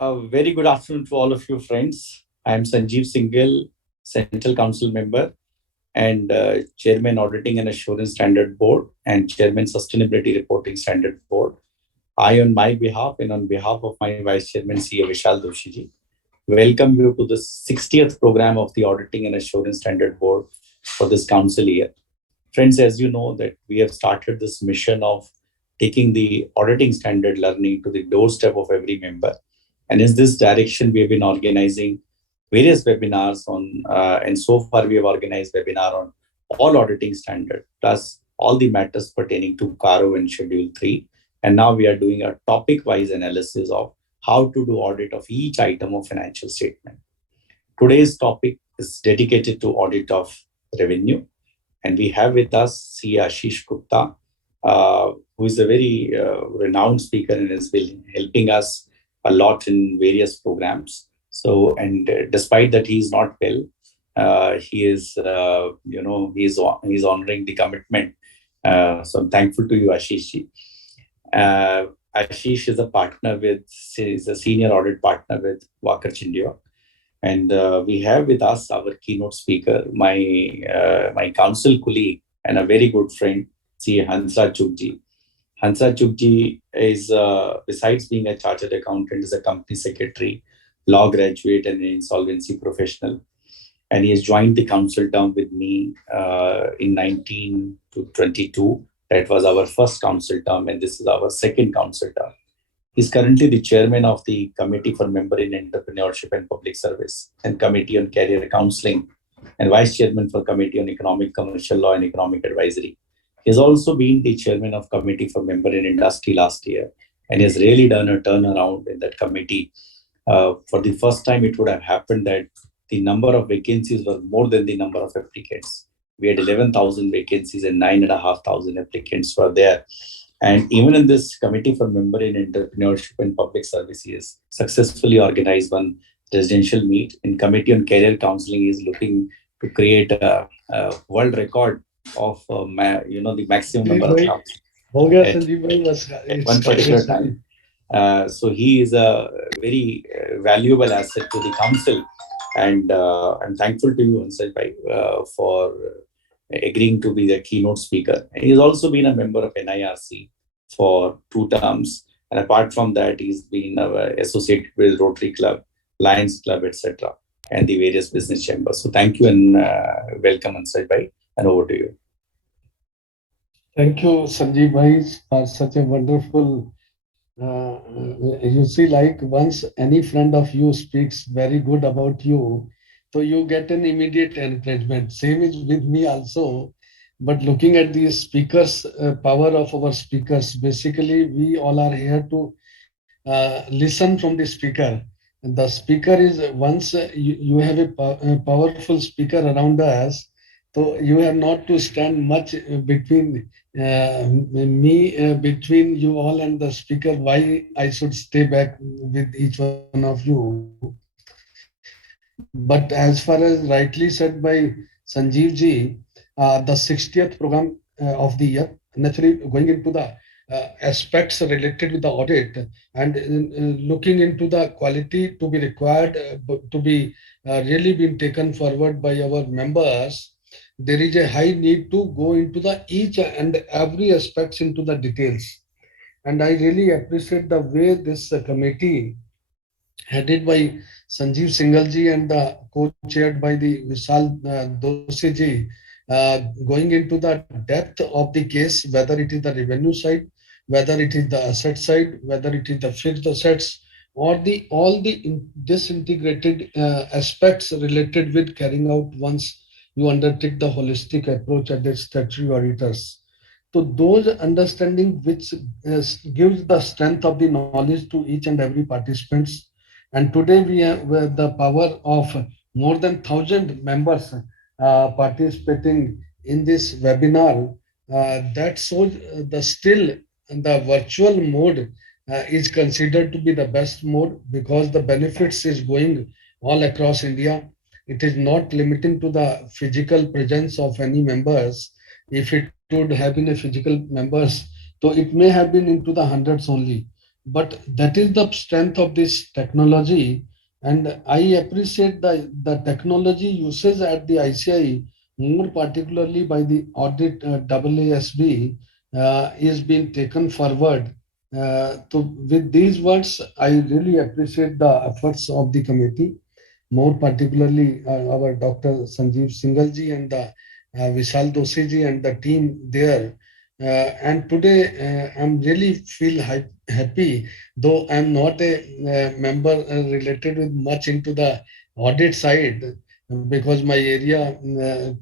A very good afternoon to all of you, friends. I am Sanjeev Singhal, Central Council member and Chairman Auditing and Assurance Standard Board and Chairman Sustainability Reporting Standard Board. I, on my behalf and on behalf of my Vice Chairman, CA Vishal Doshi, welcome you to the 60th program of the Auditing and Assurance Standard Board for this council year. Friends, as you know, that we have started this mission of taking the auditing standard learning to the doorstep of every member. And in this direction, we have been organizing various webinars on, and so far we have organized webinar on all auditing standard, plus all the matters pertaining to CARO and Schedule 3. And now we are doing a topic-wise analysis of how to do audit of each item of financial statement. Today's topic is dedicated to audit of revenue. And we have with us C. Ashish Gupta, who is a very renowned speaker and has been helping us a lot in various programs. So, and despite that he's not well, he is, he's honoring the commitment. So I'm thankful to you, Ashish. Ashish is a senior audit partner with Walker Chindia. And we have with us our keynote speaker, my council colleague and a very good friend, C. Hansraj Chugji. Hansraj Chugji is, besides being a chartered accountant, is a company secretary, law graduate, and an insolvency professional. And he has joined the council term with me in 19 to 22. That was our first council term, and this is our second council term. He's currently the chairman of the Committee for Member in Entrepreneurship and Public Service and Committee on Career Counseling and vice chairman for Committee on Economic, Commercial Law and Economic Advisory. He's also been the chairman of Committee for Member in Industry last year and has really done a turnaround in that committee. For the first time, it would have happened that the number of vacancies was more than the number of applicants. We had 11,000 vacancies and 9,500 applicants were there. And even in this Committee for Member in Entrepreneurship and Public Services, successfully organized one residential meet. In Committee on Career Counseling is looking to create a world record of the maximum number of jobs at one particular time. So he is a very valuable asset to the council, and I'm thankful to you, Hansraj Bhai, for agreeing to be the keynote speaker. And he's also been a member of NIRC for 2 terms. And apart from that, he's been associated with Rotary Club, Lions Club, etc., and the various business chambers. So thank you and welcome, Hansraj Bhai, and over to you. Thank you, Sanjeev Bhai, for such a wonderful. You see, like once any friend of you speaks very good about you, so you get an immediate encouragement. Same is with me also. But looking at the speakers, power of our speakers, basically we all are here to listen from the speaker. And the speaker is once you have a powerful speaker around us, so you have not to stand much between between you all and the speaker. Why I should stay back with each one of you? But as far as rightly said by Sanjeev ji, the 60th program of the year, naturally going into the aspects related with the audit and looking into the quality to be required to be really been taken forward by our members, there is a high need to go into the each and every aspects into the details. And I really appreciate the way this committee headed by Sanjeev Singhal and the co-chaired by the Vishal Doshi going into the depth of the case, whether it is the revenue side, whether it is the asset side, whether it is the fixed assets, or the all the disintegrated aspects related with carrying out once you undertake the holistic approach at the statutory auditors. So those understanding which gives the strength of the knowledge to each and every participants. And today we have the power of more than 1,000 members participating in this webinar. That shows the still the virtual mode is considered to be the best mode because the benefits is going all across India. It is not limiting to the physical presence of any members. If it would have been a physical members, so it may have been into the hundreds only. but that is the strength of this technology. And I appreciate the technology usage at the ICI, more particularly by the audit AASB, is being taken forward. With these words, I really appreciate the efforts of the committee, more particularly our Dr. Sanjeev Singhal ji and the Vishal Doshi ji and the team there. And today I'm really feel happy, though I'm not a member related with much into the audit side, because my area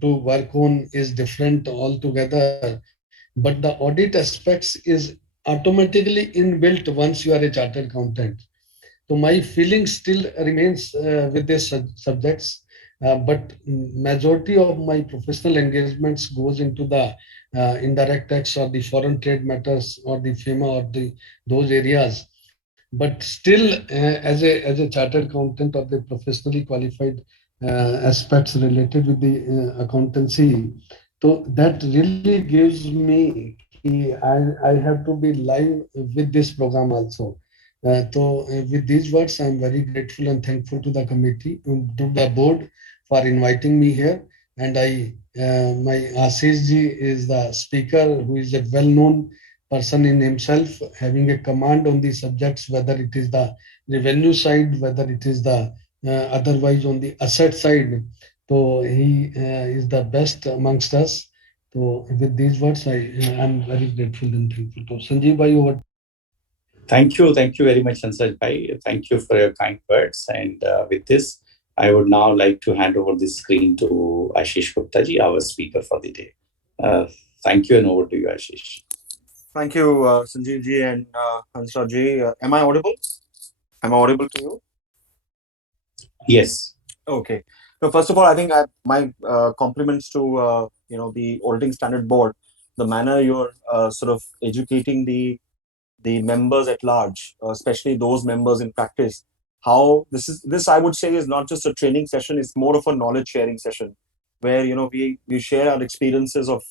to work on is different altogether. But the audit aspects is automatically inbuilt once you are a chartered accountant. So my feeling still remains with these subjects, but majority of my professional engagements goes into the indirect tax or the foreign trade matters or the FEMA or the those areas. But still, as a chartered accountant or the professionally qualified aspects related with the accountancy, so that really gives me I have to be live with this program also. With these words, I'm very grateful and thankful to the committee, to the board for inviting me here. And my Ashish ji is the speaker, who is a well-known person in himself, having a command on the subjects, whether it is the revenue side, whether it is the otherwise on the asset side. So he is the best amongst us. So with these words, I am very grateful and thankful to Sanjeev bhai. Over. Thank you very much, Ansaj Bhai. Thank you for your kind words. And with this, I would now like to hand over the screen to Ashish Gupta ji, our speaker for the day. Uh, Thank you, and over to you, Ashish. Thank you, Sanjeev ji and Hansraj ji. Am I audible? Am I audible to you? Yes. Okay. So first of all, I think my compliments to the Auditing Standard Board, the manner you're sort of educating the members at large, especially those members in practice. How this I would say is not just a training session; it's more of a knowledge sharing session, where we share our experiences of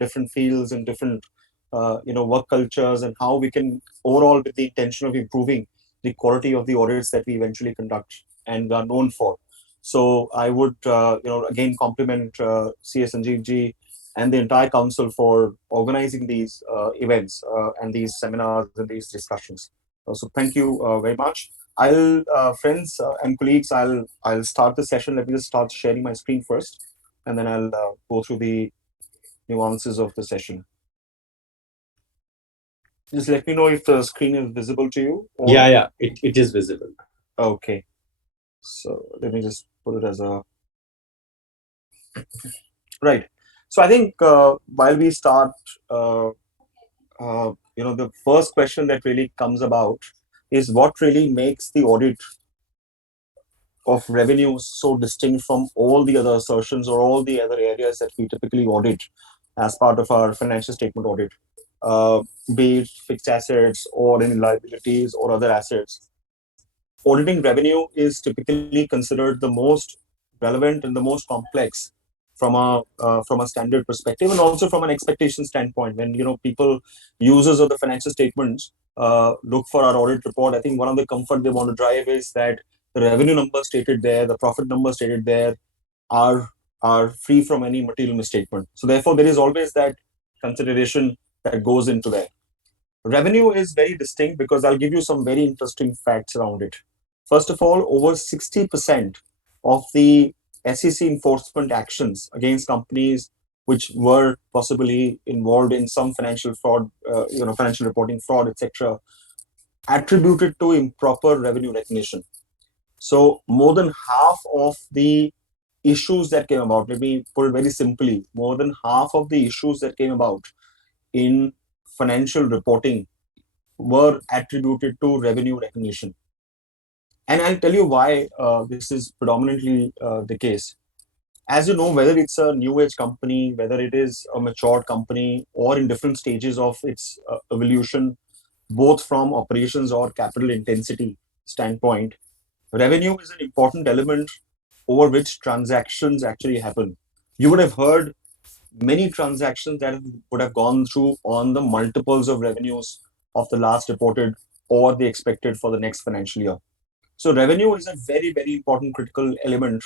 different fields and different work cultures, and how we can overall, with the intention of improving the quality of the audits that we eventually conduct and are known for. So I would again compliment CS Sanjeev ji and the entire council for organizing these events and these seminars and these discussions. So thank you very much. I'll friends and colleagues, I'll start the session. Let me just start sharing my screen first, and then I'll go through the nuances of the session. Just let me know if the screen is visible to you. Yeah, it is visible. Okay. So let me just put it as a right. So I think while we start, the first question that really comes about is what really makes the audit of revenue so distinct from all the other assertions or all the other areas that we typically audit as part of our financial statement audit, uh, be it fixed assets or any liabilities or other assets. Auditing revenue is typically considered the most relevant and the most complex from a standard perspective, and also from an expectation standpoint. When people, users of the financial statements, look for our audit report, I think one of the comfort they want to drive is that the revenue numbers stated there, the profit numbers stated there, are are free from any material misstatement. So therefore, there is always that consideration that goes into there. Revenue is very distinct because I'll give you some very interesting facts around it. First of all, over 60% of the SEC enforcement actions against companies which were possibly involved in some financial fraud, financial reporting fraud, etc., attributed to improper revenue recognition. So more than half of the issues that came about, let me put it very simply, more than half of the issues that came about in financial reporting were attributed to revenue recognition. And I'll tell you why this is predominantly the case. As you know, whether it's a new age company, whether it is a matured company, or in different stages of its evolution, both from operations or capital intensity standpoint, revenue is an important element over which transactions actually happen. You would have heard many transactions that would have gone through on the multiples of revenues of the last reported or the expected for the next financial year. So revenue is a very, very important critical element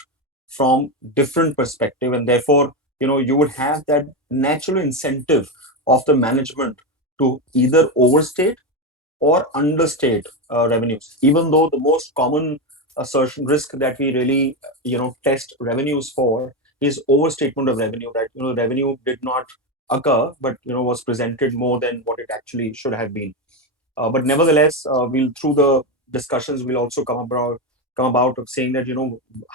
from different perspective, and therefore, you would have that natural incentive of the management to either overstate or understate revenues. Even though the most common assertion risk that we really, test revenues for is overstatement of revenue. That revenue did not occur, but was presented more than what it actually should have been. But nevertheless, we'll through the discussions we'll also come about of saying that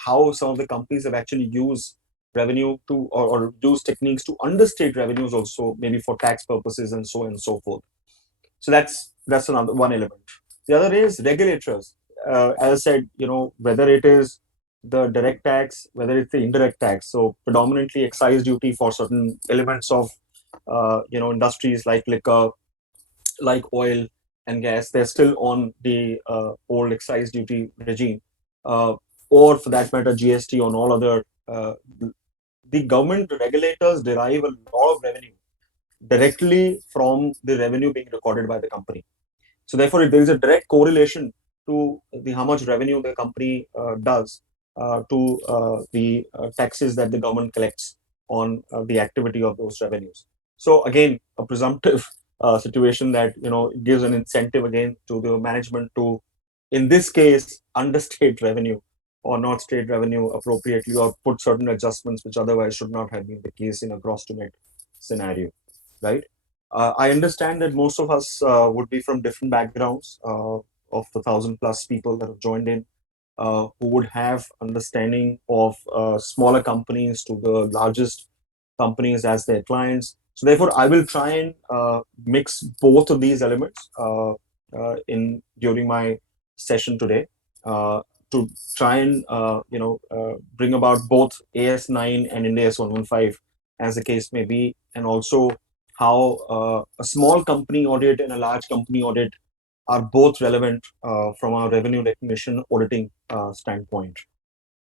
how some of the companies have actually used revenue to or use techniques to understate revenues also, maybe for tax purposes and so on and so forth. So that's another one element. The other is regulators. As I said, whether it is the direct tax, whether it's the indirect tax. So predominantly excise duty for certain elements of industries like liquor, like oil and gas. They're still on the old excise duty regime, uh, or for that matter, GST on all other. The government regulators derive a lot of revenue directly from the revenue being recorded by the company. So therefore, there is a direct correlation to the how much revenue the company does to the taxes that the government collects on the activity of those revenues. So again, a presumptive situation that gives an incentive again to the management to, in this case, understate revenue or not state revenue appropriately, or put certain adjustments which otherwise should not have been the case in a gross to net scenario, right? I understand that most of us would be from different backgrounds of the 1,000+ people that have joined in, who would have understanding of smaller companies to the largest companies as their clients. So therefore, I will try and mix both of these elements in during my session today, uh, to try and bring about both AS9 and Ind AS 115, as the case may be, and also how a small company audit and a large company audit are both relevant from a revenue recognition auditing standpoint.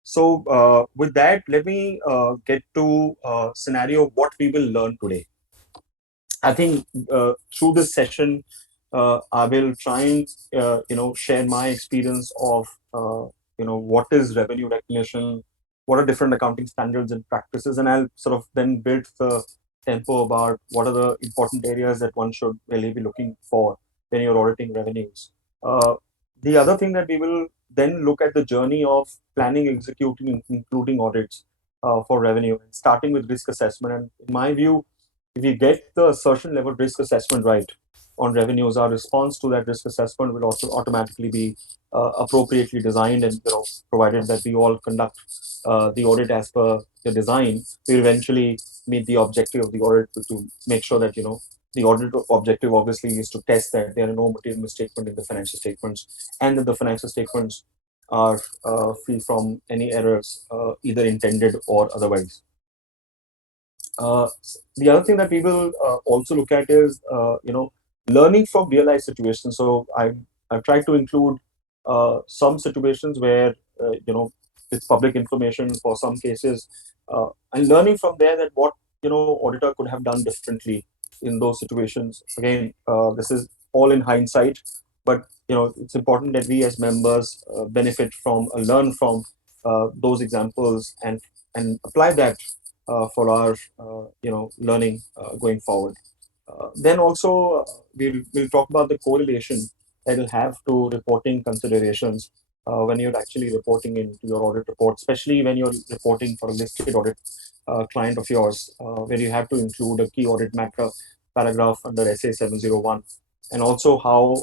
So with that, let me get to scenario what we will learn today. I think through this session, I will try and share my experience of what is revenue recognition, what are different accounting standards and practices, and I'll sort of then build the tempo about what are the important areas that one should really be looking for when you're auditing revenues. Uh, the other thing that we will then look at the journey of planning, executing, including audits for revenue, starting with risk assessment. And in my view, if we get the assertion level risk assessment right on revenues, our response to that risk assessment will also automatically be appropriately designed, and provided that we all conduct the audit as per the design, we eventually meet the objective of the audit to make sure that the audit objective obviously is to test that there are no material misstatement in the financial statements, and that the financial statements are free from any errors, either intended or otherwise. Uh, the other thing that we will also look at is learning from real life situations. So I've tried to include some situations where it's public information for some cases, and learning from there that what auditor could have done differently in those situations. Again, this is all in hindsight, but it's important that we as members benefit from, learn from those examples, and apply that for our learning going forward. Then also we'll talk about the correlation that will have to reporting considerations when you're actually reporting into your audit report, especially when you're reporting for a listed audit client of yours, where you have to include a key audit matter paragraph under SA 701, and also how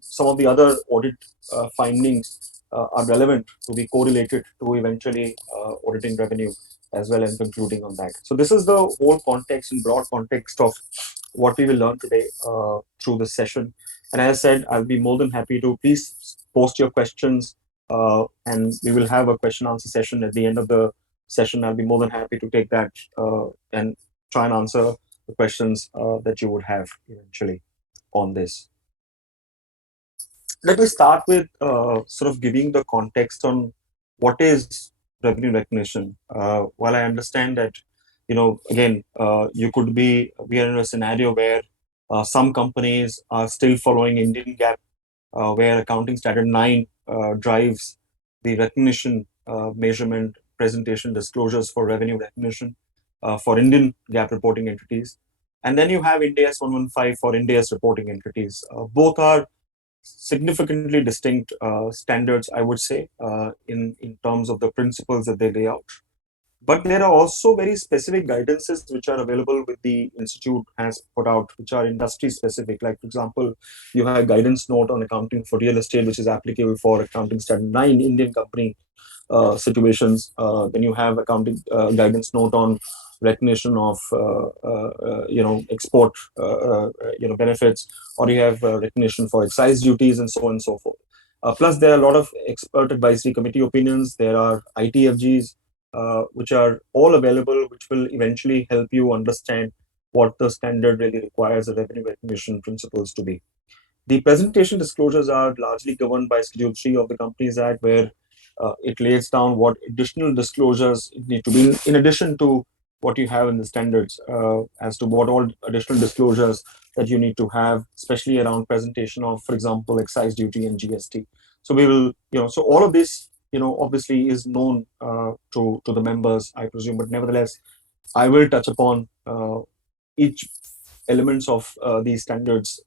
some of the other audit findings are relevant to be correlated to eventually auditing revenue as well, and concluding on that. So this is the whole context and broad context of what we will learn today through this session. And as I said, I'll be more than happy to please post your questions, and we will have a question answer session at the end of the session. I'll be more than happy to take that and try and answer the questions that you would have eventually on this. Let me start with sort of giving the context on what is revenue recognition. While I understand that, again, we are in a scenario where Some companies are still following Indian GAAP, where Accounting Standard 9 drives the recognition, measurement, presentation, disclosures for revenue recognition for Indian GAAP reporting entities. And then you have Ind AS 115 for Ind AS reporting entities. Both are significantly distinct standards, I would say, in terms of the principles that they lay out. But there are also very specific guidances which are available with the institute has put out, which are industry specific. Like, for example, you have guidance note on accounting for real estate, which is applicable for Accounting Standard 9 Indian company situations. Then you have accounting guidance note on recognition of export benefits, or you have recognition for excise duties and so on and so forth. Plus, there are a lot of expert advisory committee opinions. There are ITFGs, which are all available, which will eventually help you understand what the standard really requires the revenue recognition principles to be. The presentation disclosures are largely governed by Schedule 3 of the Companies Act, where it lays down what additional disclosures need to be in addition to what you have in the standards, as to what all additional disclosures that you need to have, especially around presentation of, for example, excise duty and GST. So we will, so all of this, obviously is known to the members, I presume, but nevertheless, I will touch upon each elements of these standards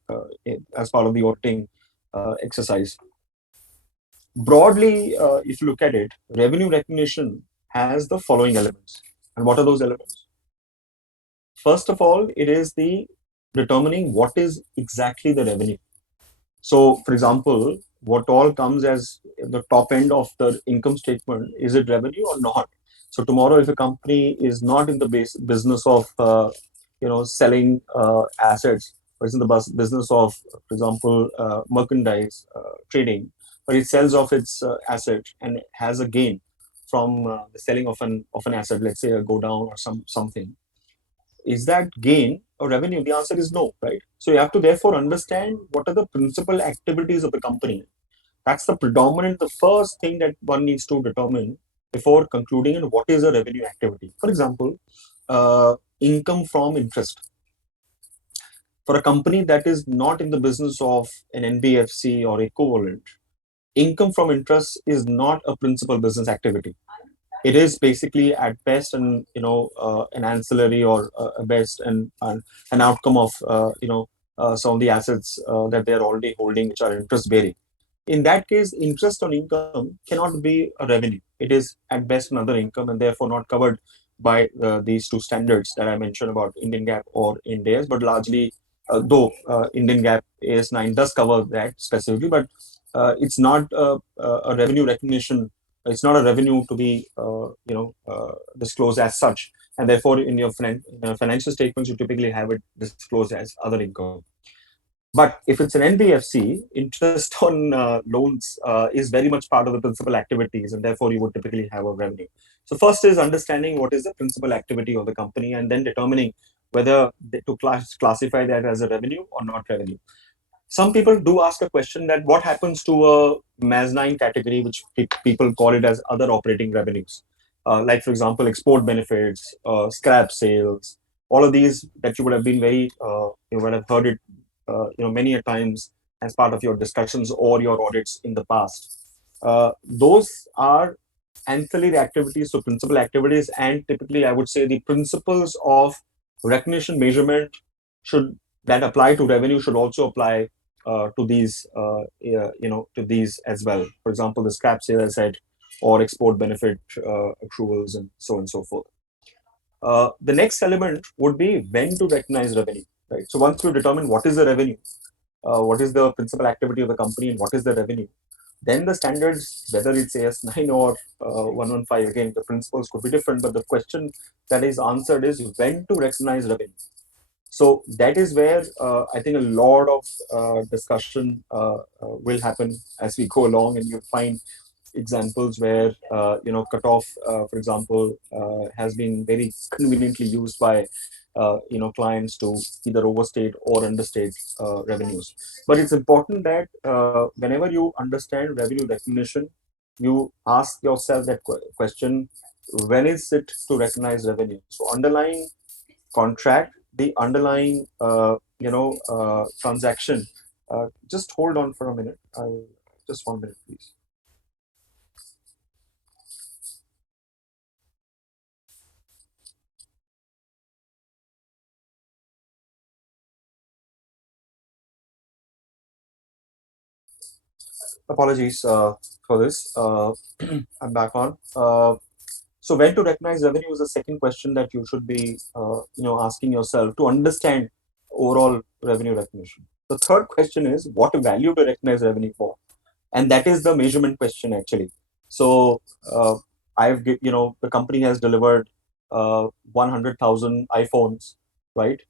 as part of the auditing exercise. Broadly, if you look at it, revenue recognition has the following elements. And what are those elements? First of all, it is the determining what is exactly the revenue. So, for example, what all comes as the top end of the income statement, is it revenue or not? So tomorrow, if a company is not in the business of selling assets, but it's in the business of, for example, merchandise trading, but it sells off its asset and has a gain from the selling of an asset, let's say a go down or something. Is that gain or revenue? The answer is no, right? So you have to therefore understand what are the principal activities of the company. That's the first thing that one needs to determine before concluding on what is a revenue activity. For example, income from interest. For a company that is not in the business of an NBFC or equivalent, income from interest is not a principal business activity. It is basically at best an ancillary, or at best an outcome of some of the assets that they're already holding, which are interest bearing. In that case, interest on income cannot be a revenue. It is at best another income, and therefore not covered by these two standards that I mentioned about Indian GAAP or Ind AS. But largely, though Indian GAAP AS 9 does cover that specifically, but it's not a revenue recognition. It's not a revenue to be disclosed as such, and therefore in your financial statements you typically have it disclosed as other income. But if it's an NBFC, interest on loans is very much part of the principal activities, and therefore you would typically have a revenue. So first is understanding what is the principal activity of the company, and then determining whether to classify that as a revenue or not revenue. Some people do ask a question that what happens to a MAS9 category, which people call it as other operating revenues, like, for example, export benefits, scrap sales, all of these that you would have been you would have heard it many a times as part of your discussions or your audits in the past. Those are ancillary activities, so principal activities, and typically I would say the principles of recognition measurement that apply to revenue should also apply to these as well. For example, the scrap sale, as I said, or export benefit accruals, and so on and so forth. The next element would be when to recognize revenue. Right. So once you determine what is the revenue, what is the principal activity of the company, and what is the revenue, then the standards, whether it's AS9 or 115, again, the principles could be different, but the question that is answered is when to recognize revenue. So that is where I think a lot of discussion will happen as we go along, and you'll find examples where cutoff, for example, has been very conveniently used by clients to either overstate or understate revenues. But it's important that whenever you understand revenue recognition, you ask yourself that question: when is it to recognize revenue? So underlying contract, the underlying transaction. Just hold on for a minute. Just 1 minute, please. Apologies for this. I'm back on. So when to recognize revenue is the second question that you should be, asking yourself to understand overall revenue recognition. The third question is what value to recognize revenue for, and that is the measurement question actually. So the company has delivered 100,000 iPhones, right,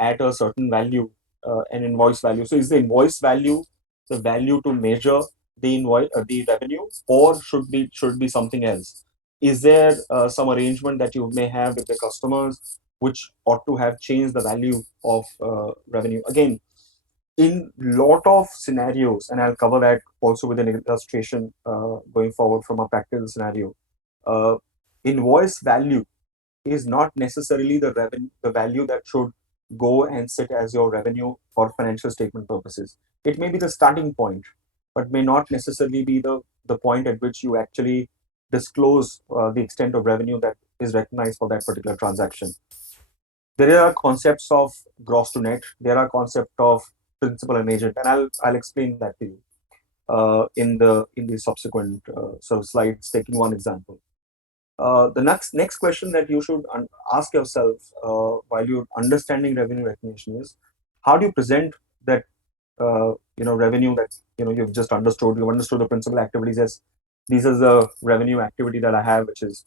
at a certain value, an invoice value. So is the invoice value the value to measure the invoice, the revenue, or should be something else? Is there some arrangement that you may have with the customers which ought to have changed the value of revenue? Again, in lot of scenarios, and I'll cover that also with an illustration going forward from a practical scenario. uh, Invoice value is not necessarily the revenue, the value that should go and sit as your revenue for financial statement purposes. It may be the starting point, but may not necessarily be the point at which you actually disclose the extent of revenue that is recognized for that particular transaction. There are concepts of gross to net. There are concept of principal and agent, and I'll explain that to you in the subsequent sort of slides, taking one example. The next question that you should ask yourself while you're understanding revenue recognition is how do you present that revenue that you've just understood. You've understood the principal activities as these are the revenue activity that I have, which is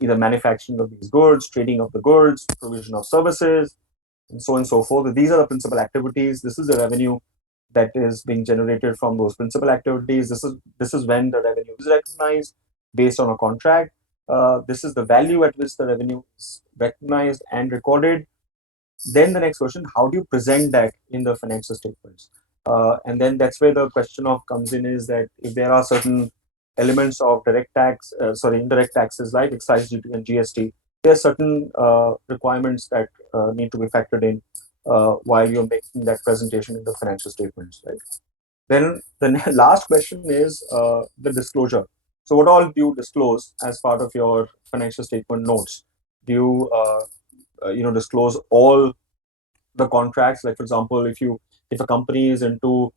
either manufacturing of these goods, trading of the goods, provision of services, and so on and so forth. These are the principal activities. This is the revenue that is being generated from those principal activities. This is when the revenue is recognized based on a contract. This is the value at which the revenue is recognized and recorded. Then the next question: how do you present that in the financial statements? And then that's where the question of comes in, is that if there are certain elements of indirect taxes like excise duty and GST, there are certain requirements that need to be factored in while you're making that presentation in the financial statements, right? Then the last question is the disclosure. So what all do you disclose as part of your financial statement notes? Do you disclose all the contracts? Like for example, if a company is into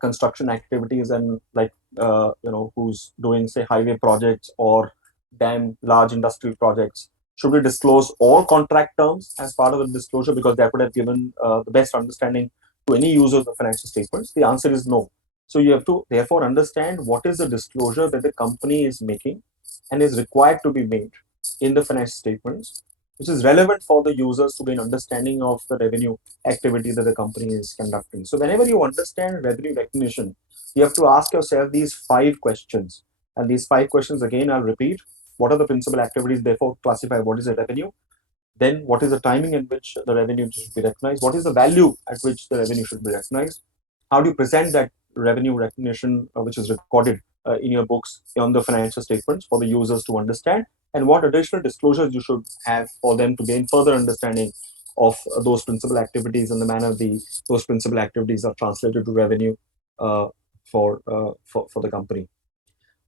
construction activities and who's doing say highway projects or damn large industrial projects, should we disclose all contract terms as part of the disclosure, because that would have given the best understanding to any user of the financial statements? The answer is no. So you have to therefore understand what is the disclosure that the company is making and is required to be made in the financial statements, which is relevant for the users to gain understanding of the revenue activity that the company is conducting. So whenever you understand revenue recognition, you have to ask yourself these 5 questions. And these 5 questions, again, I'll repeat. What are the principal activities? Therefore, classify what is the revenue. Then what is the timing in which the revenue should be recognized? What is the value at which the revenue should be recognized? How do you present that revenue recognition, which is recorded in your books on the financial statements for the users to understand? And what additional disclosures you should have for them to gain further understanding of those principal activities and the manner those principal activities are translated to revenue uh, for the company.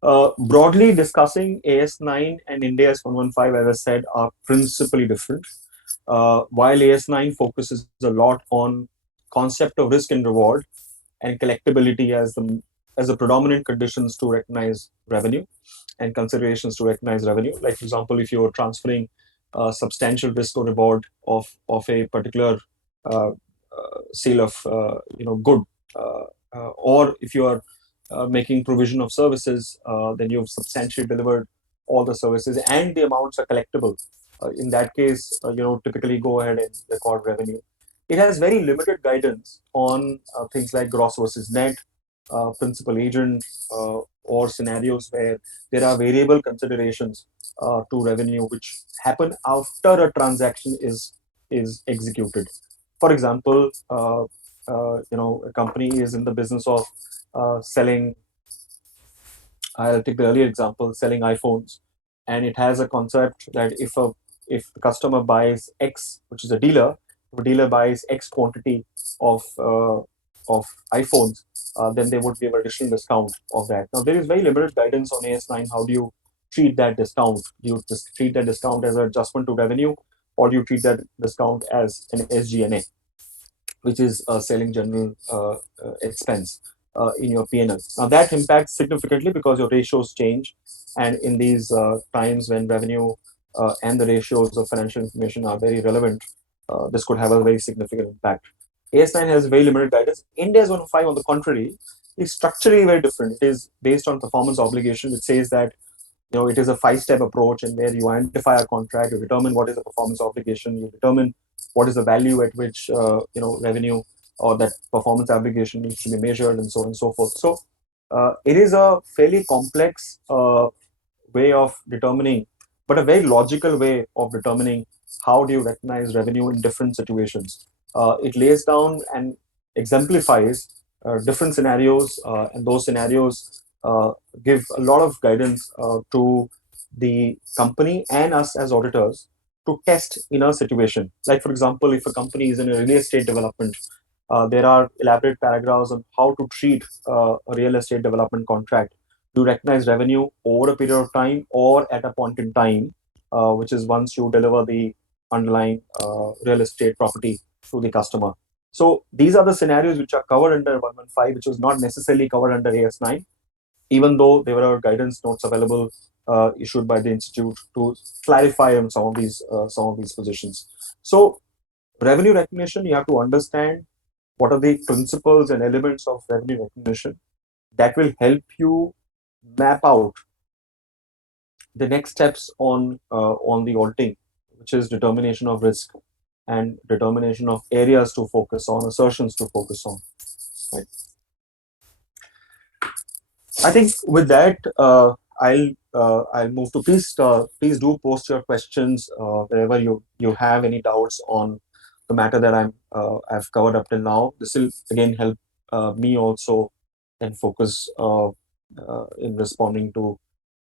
Broadly discussing, AS9 and Ind AS 115, as I said, are principally different. While AS9 focuses a lot on concept of risk and reward and collectability as the predominant conditions to recognize revenue and considerations to recognize revenue. Like for example, if you are transferring substantial risk or reward of a particular sale of good, or if you are making provision of services, then you've substantially delivered all the services and the amounts are collectible. In that case, typically go ahead and record revenue. It has very limited guidance on things like gross versus net, principal agent, or scenarios where there are variable considerations to revenue which happen after a transaction is executed. For example, a company is in the business of selling. I'll take the earlier example, selling iPhones, and it has a concept that if the customer buys X, which is a dealer, if a dealer buys X quantity of iPhones, then they would give additional discount of that. Now there is very limited guidance on AS9. How do you treat that discount? Do you just treat that discount as an adjustment to revenue, or do you treat that discount as an SG&A, which is a selling general expense in your P&L? Now that impacts significantly because your ratios change, and in these times when revenue and the ratios of financial information are very relevant, this could have a very significant impact. AS9 has very limited guidance. Ind AS 105, on the contrary, is structurally very different. It is based on performance obligation, which says that it is a 5-step approach, and where you identify a contract, you determine what is the performance obligation, you determine what is the value at which revenue or that performance obligation needs to be measured, and so on and so forth. So it is a fairly complex way of determining, but a very logical way of determining how do you recognize revenue in different situations. It lays down and exemplifies different scenarios, and those scenarios give a lot of guidance to the company and us as auditors to test in a situation. Like, for example, if a company is in a real estate development, there are elaborate paragraphs on how to treat a real estate development contract. Do you recognize revenue over a period of time or at a point in time, which is once you deliver the underlying real estate property to the customer? So these are the scenarios which are covered under 115, which was not necessarily covered under AS9, even though there were guidance notes available issued by the institute to clarify on some of these positions. So revenue recognition, you have to understand what are the principles and elements of revenue recognition that will help you map out the next steps on the auditing, which is determination of risk and determination of areas to focus on, assertions to focus on. Right. I think with that, I'll move to please do post your questions wherever you have any doubts on the matter that I've covered up till now. This will again help me also and focus in responding to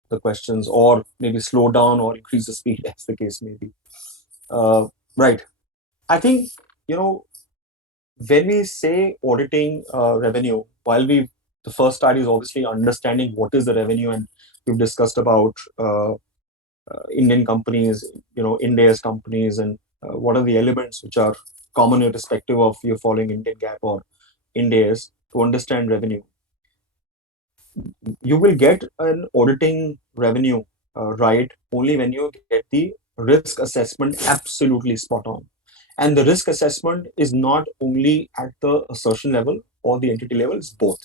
the questions, or maybe slow down or increase the speed as the case may be. Right. I think when we say auditing revenue, while the first start is obviously understanding what is the revenue, and we've discussed about Indian companies, Ind AS companies, and what are the elements which are common irrespective of you following Indian GAAP or Ind AS to understand revenue. You will get an auditing revenue right only when you get the risk assessment absolutely spot on. And the risk assessment is not only at the assertion level or the entity level, it's both.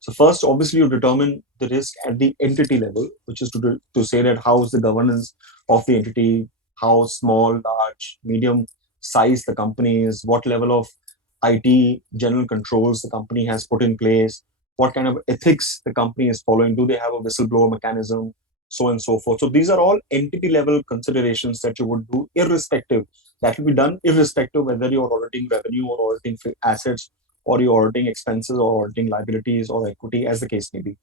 So first, obviously, you determine the risk at the entity level, which is to say that how is the governance of the entity, how small, large, medium size the company is, what level of IT general controls the company has put in place, what kind of ethics the company is following, do they have a whistleblower mechanism, so on and so forth. So these are all entity level considerations that you would do irrespective. That will be done irrespective whether you're auditing revenue or auditing assets, or you're auditing expenses or auditing liabilities or equity, as the case may be.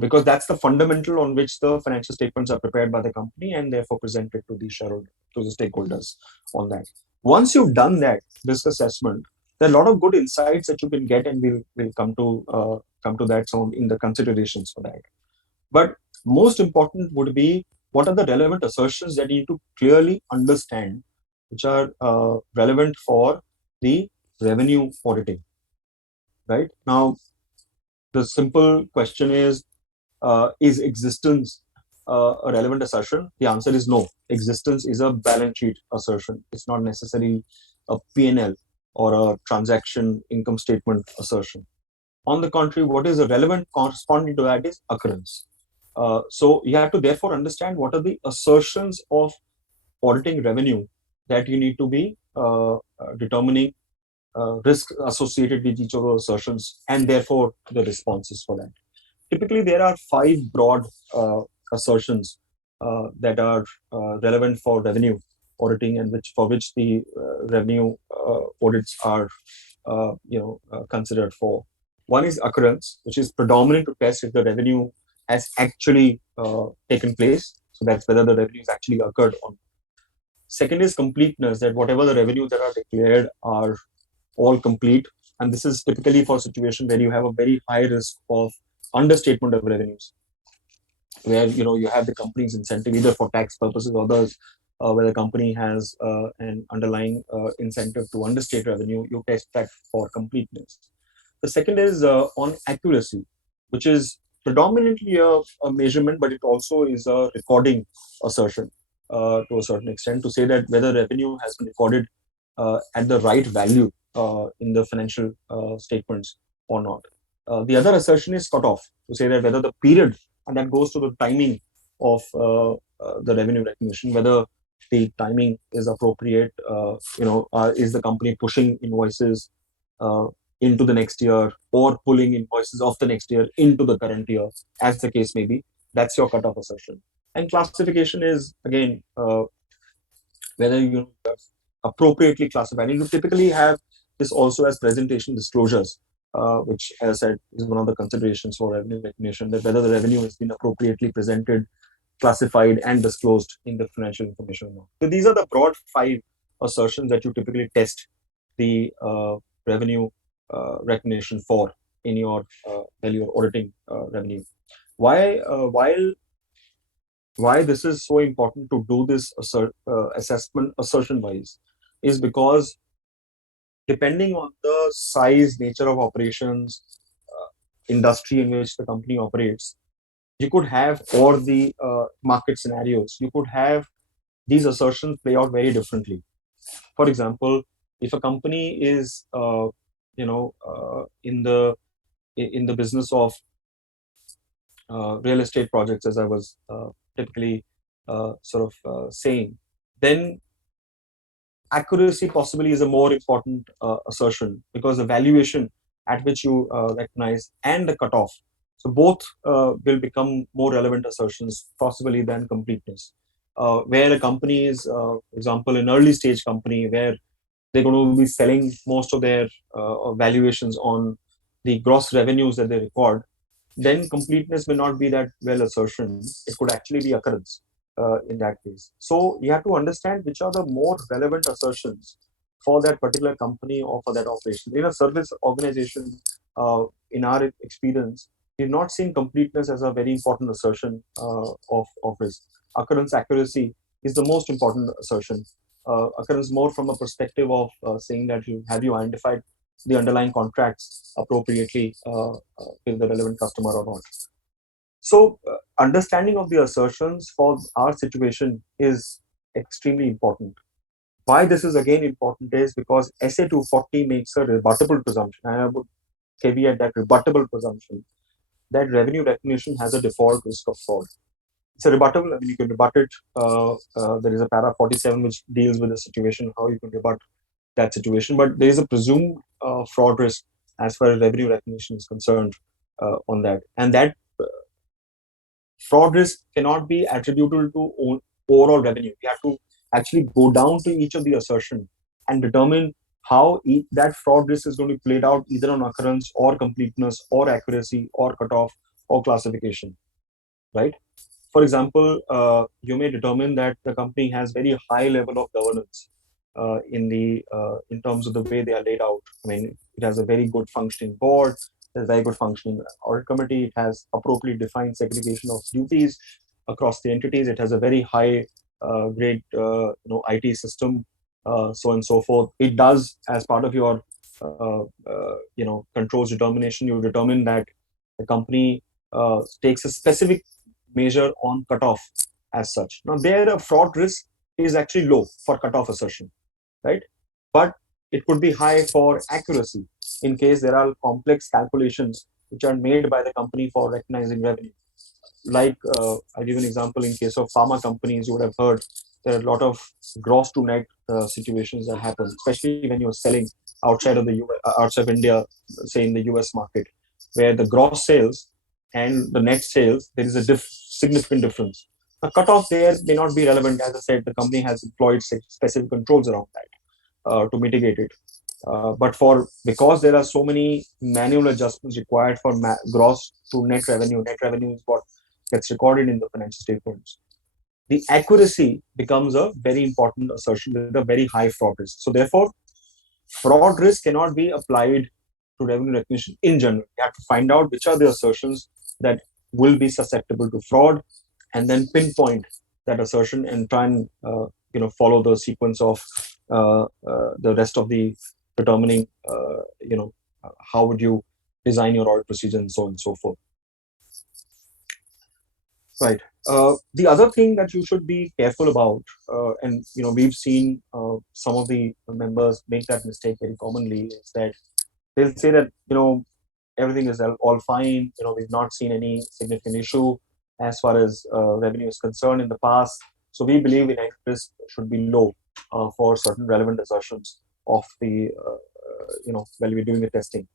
Because that's the fundamental on which the financial statements are prepared by the company and therefore presented to the shareholder, to the stakeholders on that. Once you've done that risk assessment, there are a lot of good insights that you can get, and we'll come to that some in the considerations for that. But most important would be what are the relevant assertions that you need to clearly understand, which are relevant for the revenue auditing. Right now, the simple question is existence a relevant assertion? The answer is no. Existence is a balance sheet assertion. It's not necessarily a P&L or a transaction income statement assertion. On the contrary, what is relevant corresponding to that is occurrence. So you have to therefore understand what are the assertions of auditing revenue that you need to be determining risk associated with each of those assertions, and therefore the responses for that. Typically, there are 5 broad assertions that are relevant for revenue auditing, and for which the revenue audits are considered for. One is occurrence, which is predominant to test if the revenue has actually taken place. So that's whether the revenue has actually occurred on. Second is completeness, that whatever the revenues that are declared are all complete. And this is typically for a situation where you have a very high risk of understatement of revenues, where you have the company's incentive either for tax purposes or others, where the company has an underlying incentive to understate revenue. You test that for completeness. The second is on accuracy, which is predominantly a measurement, but it also is a recording assertion to a certain extent, to say that whether revenue has been recorded at the right value in the financial statements or not. The other assertion is cutoff, to say that whether the period, and that goes to the timing of the revenue recognition, whether the timing is appropriate. Is the company pushing invoices uh, into the next year, or pulling invoices of the next year into the current year, as the case may be? That's your cutoff assertion. And classification is again whether you appropriately classified. And you typically have this also as presentation disclosures, which, as I said, is one of the considerations for revenue recognition, that whether the revenue has been appropriately presented, classified, and disclosed in the financial information. So these are the broad 5 assertions that you typically test the revenue recognition for in your while you're auditing revenue. Why this is so important to do this assessment assertion wise is because, depending on the size, nature of operations, industry in which the company operates, you could have, or the market scenarios, you could have these assertions play out very differently. For example, if a company is in the business of real estate projects, as I was typically saying, then accuracy possibly is a more important assertion, because the valuation at which you recognize and the cutoff, so both will become more relevant assertions possibly than completeness. Where a company is, for example, an early stage company where they're going to be selling most of their valuations on the gross revenues that they record, then completeness may not be that well assertion. It could actually be occurrence in that case. So you have to understand which are the more relevant assertions for that particular company or for that operation. In a service organization, in our experience, we've not seen completeness as a very important assertion of risk. Occurrence accuracy is the most important assertion. Occurrence more from a perspective of saying that you identified the underlying contracts appropriately with the relevant customer or not. So understanding of the assertions for our situation is extremely important. Why this is again important is because SA 240 makes a rebuttable presumption, and I would caveat that rebuttable presumption, that revenue recognition has a default risk of fraud. It's a rebuttable. I mean, you can rebut it. There is a para 47 which deals with the situation, how you can rebut that situation. But there is a presumed fraud risk as far as revenue recognition is concerned on that. And that fraud risk cannot be attributable to overall revenue. You have to actually go down to each of the assertion and determine how that fraud risk is going to be played out, either on occurrence or completeness or accuracy or cutoff or classification, right? For example, you may determine that the company has very high level of governance in terms of the way they are laid out. I mean, it has a very good functioning board, there's very good functioning audit committee, it has appropriately defined segregation of duties across the entities, it has a very high grade IT system, so on and so forth. It does, as part of your controls determination, you determine that the company takes a specific measure on cutoff as such. Now, there a fraud risk is actually low for cutoff assertion, right? But it could be high for accuracy in case there are complex calculations which are made by the company for recognizing revenue. Like, I'll give you an example. In case of pharma companies, you would have heard there are a lot of gross to net situations that happen, especially when you're selling outside of the outside of India, say in the US market, where the gross sales and the net sales, there is a significant difference. A cutoff there may not be relevant. As I said, the company has employed specific controls around that to mitigate it. But because there are so many manual adjustments required for gross to net revenue is what gets recorded in the financial statements. the accuracy becomes a very important assertion with a very high fraud risk. So therefore, fraud risk cannot be applied to revenue recognition in general. You have to find out which are the assertions that will be susceptible to fraud, and then pinpoint that assertion and try and follow the sequence of the rest of the determining how would you design your audit procedure and so on and so forth. Right. The other thing that you should be careful about, and we've seen some of the members make that mistake very commonly, is that they'll say that everything is all fine. We've not seen any significant issue as far as revenue is concerned in the past. So we believe inherent risk should be low for certain relevant assertions of the while we're doing the testing.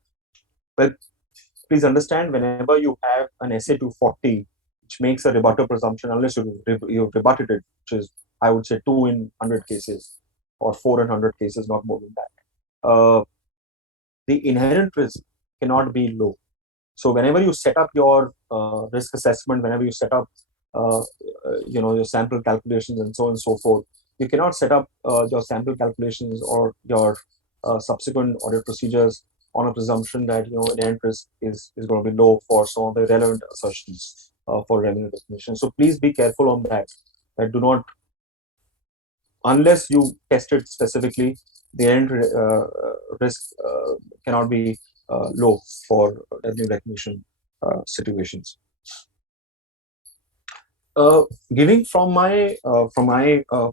But please understand, whenever you have an SA 240, which makes a rebuttal presumption, unless you've rebutted it, which is, I would say, 2 in 100 cases or 4 in 100 cases, not more than that. The inherent risk cannot be low. So whenever you set up your risk assessment, whenever you set up your sample calculations and so on and so forth, you cannot set up your sample calculations or your subsequent audit procedures on a presumption that inherent risk is going to be low for some of the relevant assertions for revenue recognition. So please be careful on that. That do not, unless you test it specifically, the inherent risk cannot be low for revenue recognition situations. Giving from my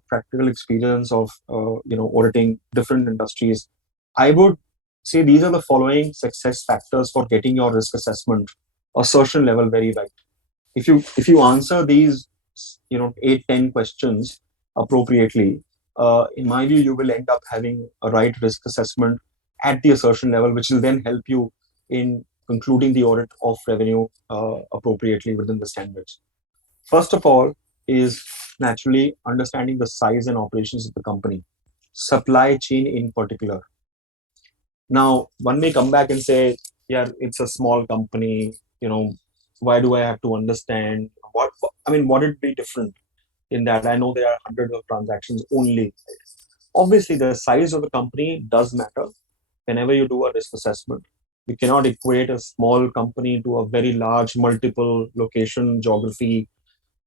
practical experience of auditing different industries, I would say these are the following success factors for getting your risk assessment assertion level very right. If you answer these 8-10 questions appropriately, in my view, you will end up having a right risk assessment at the assertion level, which will then help you in concluding the audit of revenue appropriately within the standards. First of all is naturally understanding the size and operations of the company, supply chain in particular. Now, one may come back and say, yeah, it's a small company, why do I have to understand what would be different in that? I know there are hundreds of transactions only. Obviously, the size of the company does matter whenever you do a risk assessment. You cannot equate a small company to a very large multiple location geography,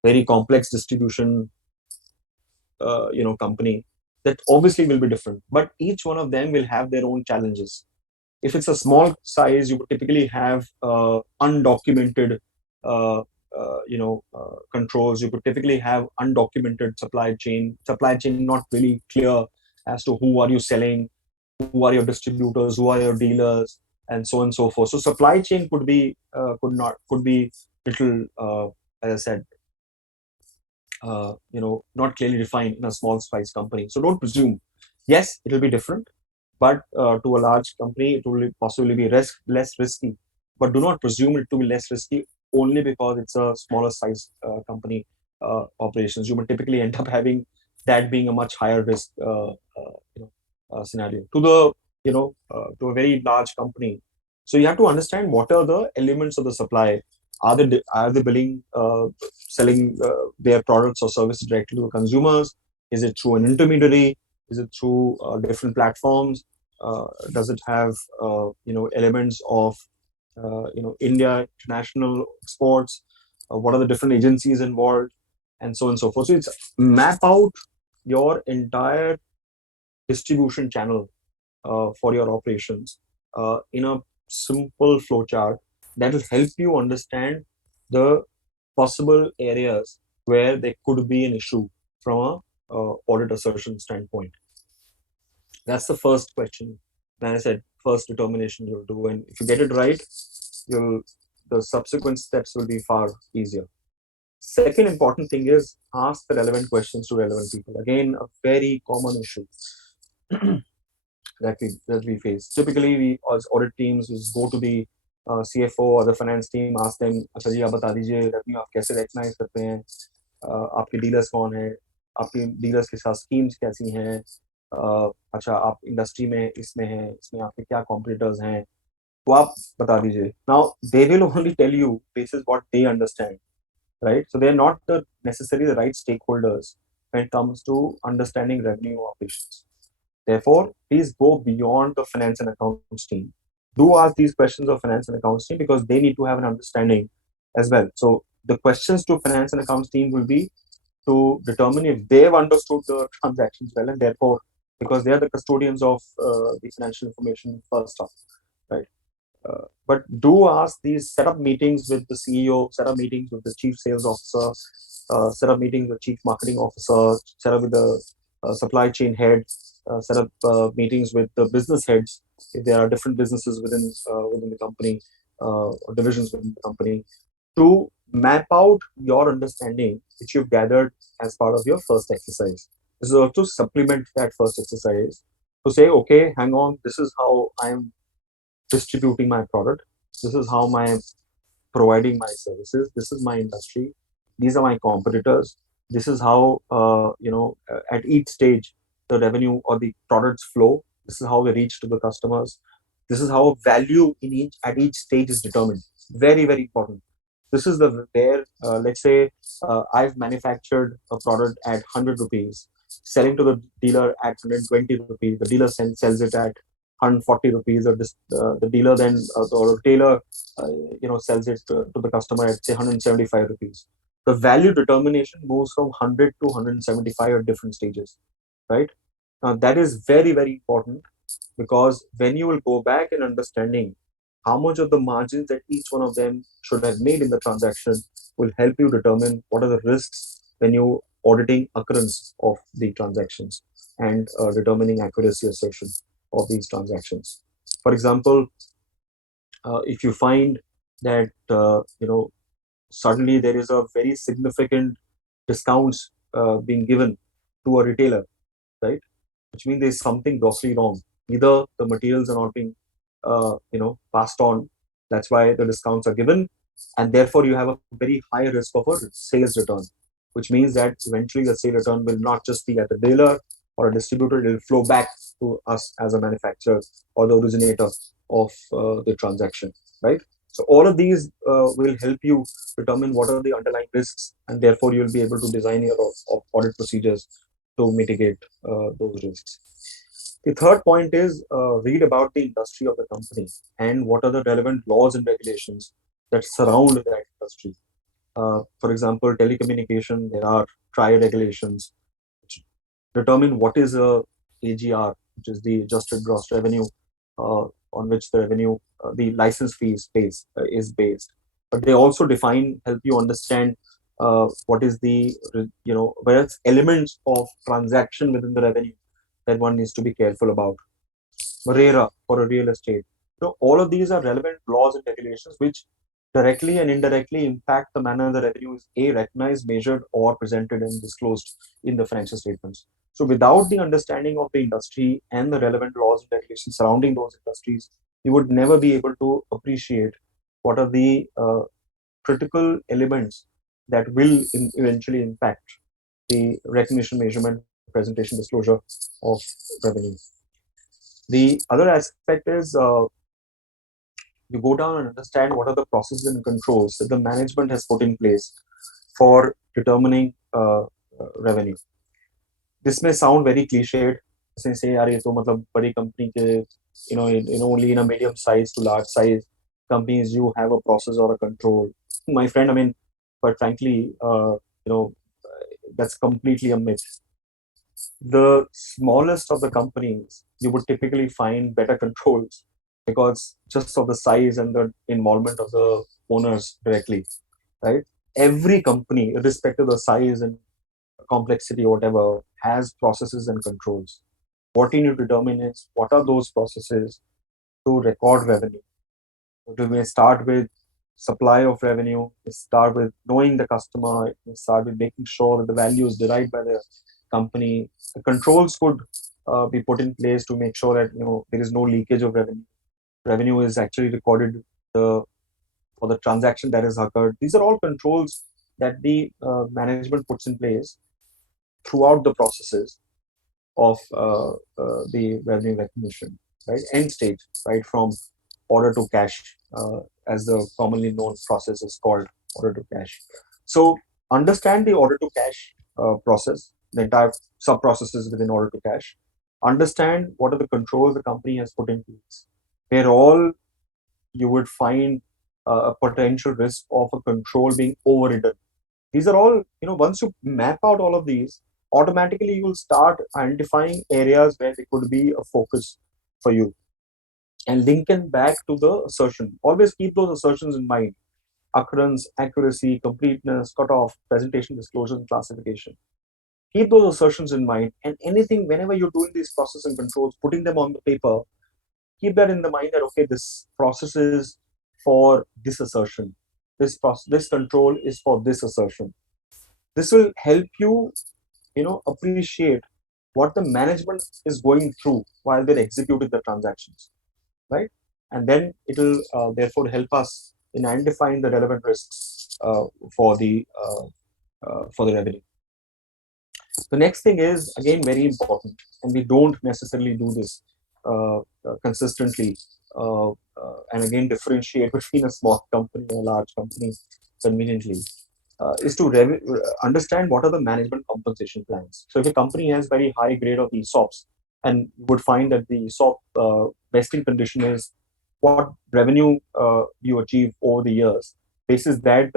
very complex distribution company. That obviously will be different, but each one of them will have their own challenges. If it's a small size, you would typically have undocumented controls. You could typically have undocumented supply chain not really clear as to who are you selling, who are your distributors, who are your dealers, and so on and so forth. So supply chain could be little as I said, not clearly defined in a small size company. So don't presume. Yes, it will be different, but to a large company, it will possibly be less risky. But do not presume it to be less risky only because it's a smaller size company operations. You will typically end up having that being a much higher risk scenario. To a very large company, so you have to understand what are the elements of the supply. Are they billing, selling their products or services directly to consumers? Is it through an intermediary? Is it through different platforms? Does it have elements of India international exports? What are the different agencies involved, and so on and so forth? So it's map out your entire distribution channel for your operations in a simple flowchart that will help you understand the possible areas where there could be an issue from a audit assertion standpoint. That's the first question. And I said, first determination you'll do, and if you get it right, the subsequent steps will be far easier. Second important thing is ask the relevant questions to relevant people. Again, a very common issue that we face. Typically, we as audit teams we go to the CFO or the finance team, ask them, अच्छा जी आप बता दीजिए revenue आप कैसे recognize करते हैं, आपके dealers कौन हैं, आपके dealers के साथ schemes कैसी हैं, अच्छा आप industry में इसमें हैं, इसमें आपके क्या competitors हैं, तो आप बता दीजिए. Now they will only tell you this is what they understand. right? So they're not necessarily the right stakeholders when it comes to understanding revenue operations. Therefore, please go beyond the finance and accounts team. Do ask these questions of finance and accounts team because they need to have an understanding as well. So the questions to finance and accounts team will be to determine if they've understood the transactions well, and therefore, because they are the custodians of the financial information first off, right? But do ask these, set up meetings with the CEO, set up meetings with the chief sales officer, set up meetings with chief marketing officer, set up with the supply chain head, set up meetings with the business heads if there are different businesses within the company or divisions within the company, to map out your understanding which you've gathered as part of your first exercise. This is also supplement that first exercise to say, okay, hang on, this is how I'm distributing my product. This is how my providing my services. This is my industry. These are my competitors. This is how at each stage the revenue or the products flow. This is how they reach to the customers. This is how value in each at each stage is determined. Very, very important. This is the where let's say I've manufactured a product at 100 rupees, selling to the dealer at 120 rupees. The dealer sells it at 140 rupees, or the dealer then or retailer sells it to the customer at say 175 rupees. The value determination moves from 100 to 175 at different stages, right? Now that is very, very important, because when you will go back and understanding how much of the margins that each one of them should have made in the transaction will help you determine what are the risks when you auditing occurrence of the transactions and determining accuracy assertion of these transactions. For example, if you find that suddenly there is a very significant discounts being given to a retailer, right? Which means there's something grossly wrong. Either the materials are not being passed on. That's why the discounts are given, and therefore you have a very high risk of a sales return, which means that eventually the sale return will not just be at the dealer or a distributor; it will flow back to us as a manufacturer or the originator of the transaction, right? So all of these will help you determine what are the underlying risks, and therefore you'll be able to design your audit procedures to mitigate those risks. The third point is read about the industry of the company and what are the relevant laws and regulations that surround that industry. For example, telecommunication, there are TRI regulations which determine what is a AGR, which is the adjusted gross revenue, on which the revenue, the license fees is based. But they also define, help you understand what is the, whereas elements of transaction within the revenue that one needs to be careful about. RERA for a real estate. So all of these are relevant laws and regulations which directly and indirectly impact the manner the revenue is recognized, measured, or presented and disclosed in the financial statements. So without the understanding of the industry and the relevant laws and regulations surrounding those industries, you would never be able to appreciate what are the critical elements that will eventually impact the recognition, measurement, presentation, disclosure of revenue. The other aspect is you go down and understand what are the processes and controls that the management has put in place for determining revenue. This may sound very cliched. Say, "Yaar, ye to matlab badi company ke, only in a medium size to large size companies you have a process or a control." My friend, I mean, quite frankly, that's completely a myth. The smallest of the companies, you would typically find better controls because just of the size and the involvement of the owners directly, right? Every company, irrespective of the size and complexity or whatever, has processes and controls. What you need to determine is what are those processes to record revenue. We may start with supply of revenue, we start with knowing the customer, we start with making sure that the value is derived by the company. The controls could be put in place to make sure that there is no leakage of revenue. Revenue is actually recorded for the transaction that has occurred. These are all controls that the management puts in place throughout the processes of the revenue recognition, right? End stage, right, from order to cash, as the commonly known process is called order to cash. So understand the order to cash process, the entire sub processes within order to cash. Understand what are the controls the company has put in place, where all you would find a potential risk of a control being overridden. These are all, once you map out all of these, automatically you will start identifying areas where there could be a focus for you, and link it back to the assertion. Always keep those assertions in mind: occurrence, accuracy, completeness, cutoff, presentation, disclosure, and classification. Keep those assertions in mind, and anything, whenever you're doing these process and controls, putting them on the paper, keep that in the mind that, okay, this process is for this assertion. This control is for this assertion. This will help you, appreciate what the management is going through while they're executing the transactions, right? And then it will therefore help us in identifying the relevant risks for the revenue. The next thing is again very important, and we don't necessarily do this consistently, and again differentiate between a small company and a large company conveniently. Is to understand what are the management compensation plans. So if a company has very high grade of ESOPs, and you would find that the ESOP vesting condition is what revenue you achieve over the years. Basis that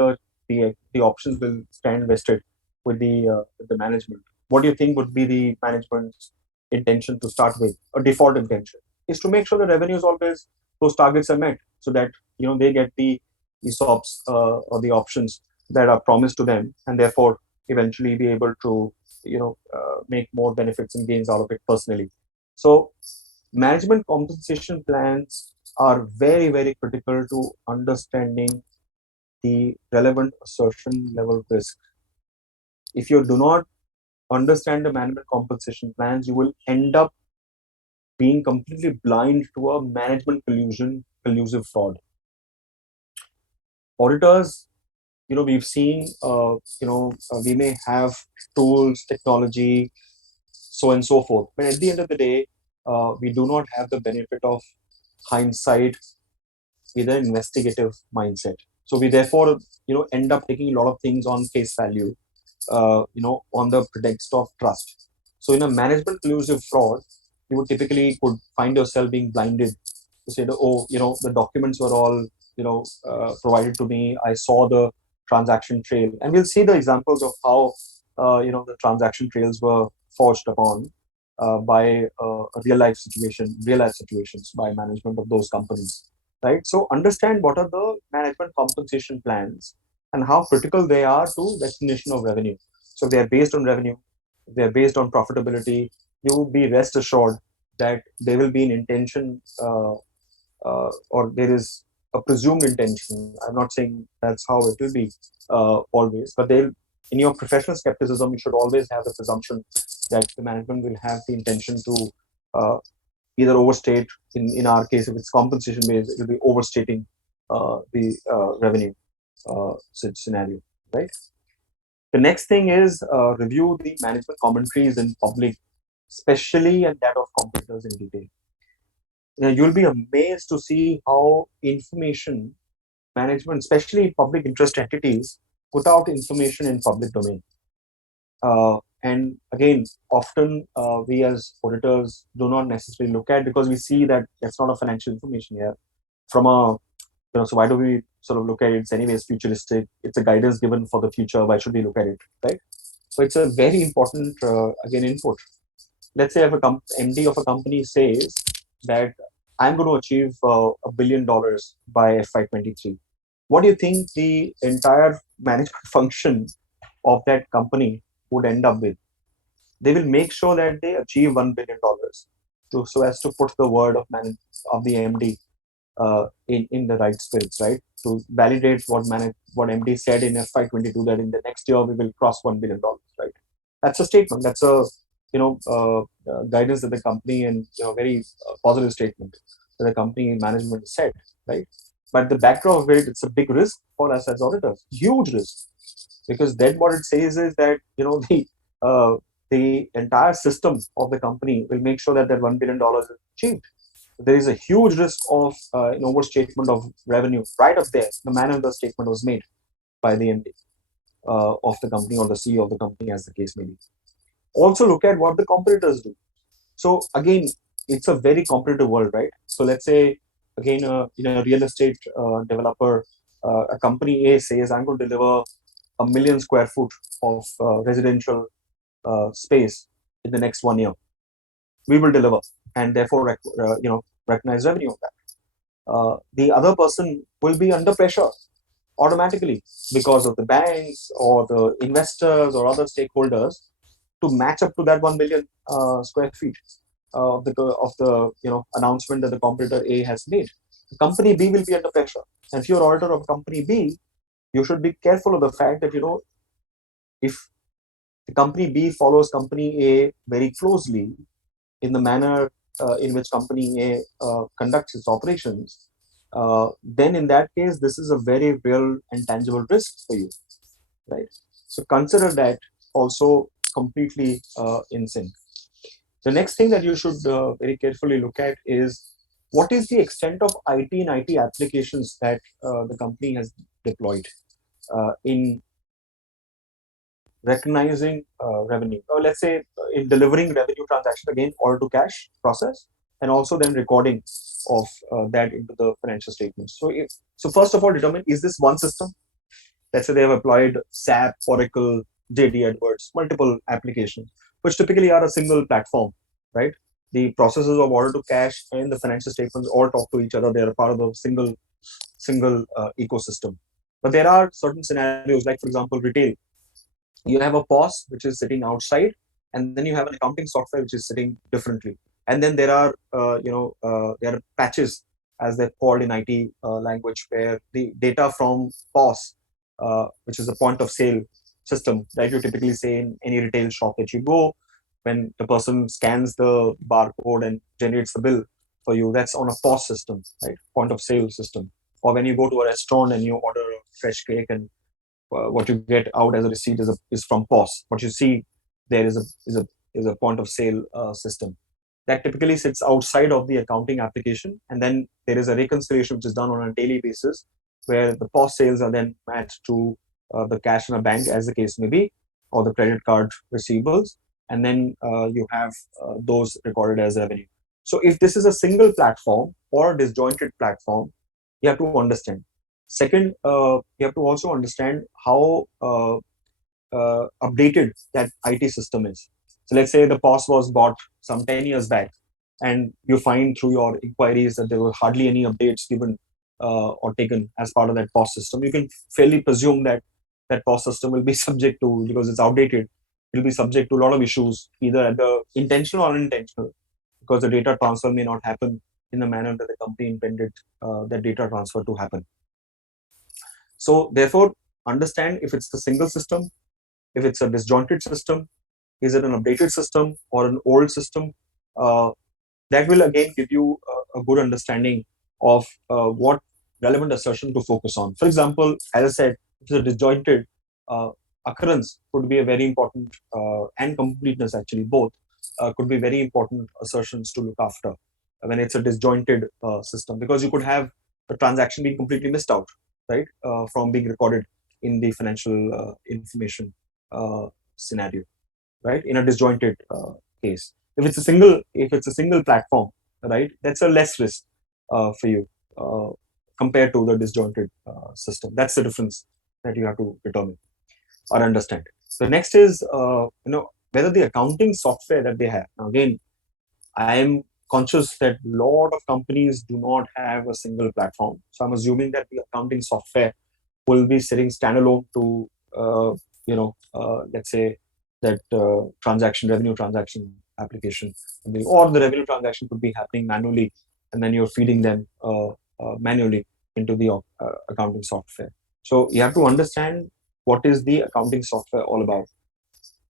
the options will stand vested with the management. What do you think would be the management's intention to start with? A default intention is to make sure the revenues always those targets are met, so that they get the ESOPs or the options that are promised to them, and therefore eventually be able to make more benefits and gains out of it personally. So management compensation plans are very, very critical to understanding the relevant assertion level risk. If you do not understand the management compensation plans, you will end up being completely blind to a management collusive fraud. Auditors, we've seen, we may have tools, technology, so and so forth, but at the end of the day, we do not have the benefit of hindsight with an investigative mindset. So we therefore, end up taking a lot of things on face value, on the pretext of trust. So in a management collusive fraud, you would typically could find yourself being blinded to say, oh, the documents were all, provided to me. I saw the transaction trail, and we'll see the examples of how, the transaction trails were forged upon by real life situations by management of those companies, right? So understand what are the management compensation plans and how critical they are to destination of revenue. So if they are based on revenue, if they are based on profitability, you be rest assured that there will be an intention, or there is a presumed intention. I'm not saying that's how it will be always, but they'll, in your professional skepticism, you should always have the presumption that the management will have the intention to either overstate, in our case, if it's compensation based, it will be overstating the revenue scenario, right? The next thing is review the management commentaries in public, especially and that of competitors in detail. You'll be amazed to see how information management, especially public interest entities, put out information in public domain. And again, often we as auditors do not necessarily look at, because we see that that's not a financial information here. From a, so why do we sort of look at it? It's anyways futuristic. It's a guidance given for the future. Why should we look at it, right? So it's a very important again input. Let's say if a MD of a company says that I'm going to achieve $1 billion by FY23. What do you think the entire management function of that company would end up with? They will make sure that they achieve $1 billion, so as to put the word of the MD in the right spirits, right? To validate what MD said in FY22, that in the next year we will cross $1 billion, right? That's a statement. That's a guidance that the company, and very positive statement that the company management said, right? But the backdrop of it, it's a big risk for us as auditors, huge risk, because then what it says is that the entire system of the company will make sure that that $1 billion is achieved. There is a huge risk of an overstatement of revenue right up there. The manner the statement was made by the MD. of the company or the CEO of the company, as the case may be. Also look at what the competitors do. So again, it's a very competitive world, right? So let's say, again, in a real estate developer, a company A says, I'm going to deliver 1 million square foot of residential space in the next 1 year. We will deliver, and therefore, recognize revenue of that. The other person will be under pressure automatically because of the banks or the investors or other stakeholders to match up to that 1 million square feet of the announcement that the competitor A has made. Company B will be under pressure, and if you're auditor of company B, you should be careful of the fact that if the company B follows company A very closely in the manner in which company A conducts its operations, then in that case, this is a very real and tangible risk for you, right? So consider that also completely in sync. The next thing that you should very carefully look at is what is the extent of IT and IT applications that the company has deployed in recognizing revenue, or let's say in delivering revenue transaction, again, order to cash process, and also then recording of that into the financial statements. So first of all, determine, is this one system? Let's say they have applied SAP, Oracle, JD Edwards, multiple applications, which typically are a single platform, right? The processes of order to cash and the financial statements all talk to each other. They are part of a single ecosystem. But there are certain scenarios, like for example, retail. You have a POS which is sitting outside, and then you have an accounting software which is sitting differently. And then there are there are patches, as they're called in IT language, where the data from POS, which is a point of sale system, that you typically say in any retail shop that you go, when the person scans the barcode and generates the bill for you, that's on a POS system, right? Point of sale system. Or when you go to a restaurant and you order a fresh cake, and what you get out as a receipt is from POS. What you see there is a point of sale system that typically sits outside of the accounting application, and then there is a reconciliation which is done on a daily basis, where the POS sales are then matched to the cash in a bank, as the case may be, or the credit card receivables, and then you have those recorded as revenue. So if this is a single platform or a disjointed platform, you have to understand. Second, you have to also understand how updated that IT system is. So let's say the POS was bought some 10 years back, and you find through your inquiries that there were hardly any updates given or taken as part of that POS system. You can fairly presume that that POS system will be subject to, because it's outdated, it will be subject to a lot of issues, either at the intentional or unintentional, because the data transfer may not happen in the manner that the company intended that data transfer to happen. So therefore, understand if it's the single system, if it's a disjointed system, is it an updated system or an old system? That will again give you a good understanding of what relevant assertion to focus on. For example, as I said, if it's a disjointed occurrence could be a very important, and completeness actually both could be very important assertions to look after when it's a disjointed system, because you could have the transaction being completely missed out, right, from being recorded in the financial information scenario, right, in a disjointed case. If it's a single platform, right, that's a less risk for you compared to the disjointed system. That's the difference that you have to determine or understand. The next is whether the accounting software that they have. Now again, I am conscious that a lot of companies do not have a single platform. So I'm assuming that the accounting software will be sitting standalone to, let's say that revenue transaction application, or the revenue transaction could be happening manually, and then you're feeding them manually into the accounting software. So you have to understand what is the accounting software all about.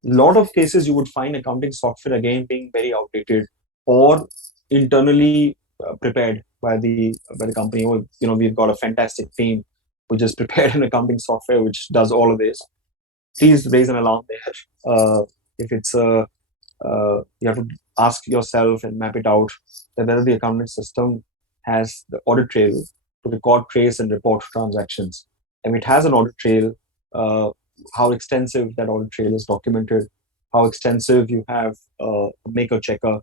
A lot of cases you would find accounting software again being very outdated or internally prepared by the company. We've got a fantastic team who just prepared an accounting software which does all of this. Please raise an alarm there. If it's you have to ask yourself and map it out that whether the accounting system has the audit trail to record, trace, and report transactions. And it has an audit trail, how extensive that audit trail is documented, how extensive you have maker checker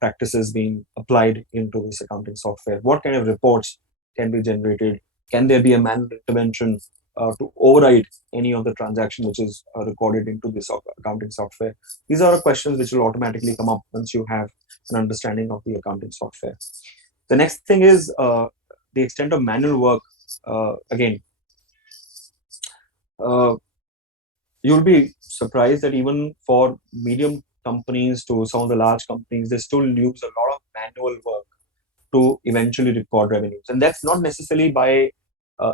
practices being applied into this accounting software, what kind of reports can be generated, can there be a manual intervention to override any of the transaction which is recorded into this accounting software. These are questions which will automatically come up once you have an understanding of the accounting software. The next thing is the extent of manual work. Again, you'll be surprised that even for medium companies to some of the large companies, they still use a lot of manual work to eventually record revenues. And that's not necessarily by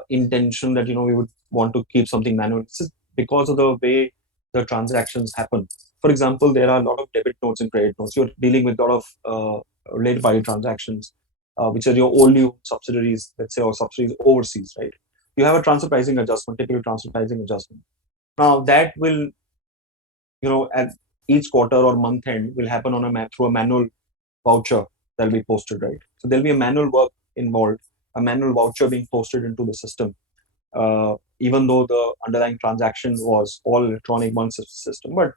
intention that, we would want to keep something manual. It's just because of the way the transactions happen. For example, there are a lot of debit notes and credit notes. You're dealing with a lot of related party transactions, which are your only subsidiaries, let's say, or subsidiaries overseas, right? You have a transfer pricing adjustment, typical transfer pricing adjustment. Now that will, at each quarter or month end will happen on through a manual voucher that'll be posted, right? So there'll be a manual work involved, a manual voucher being posted into the system, even though the underlying transaction was all electronic one system, but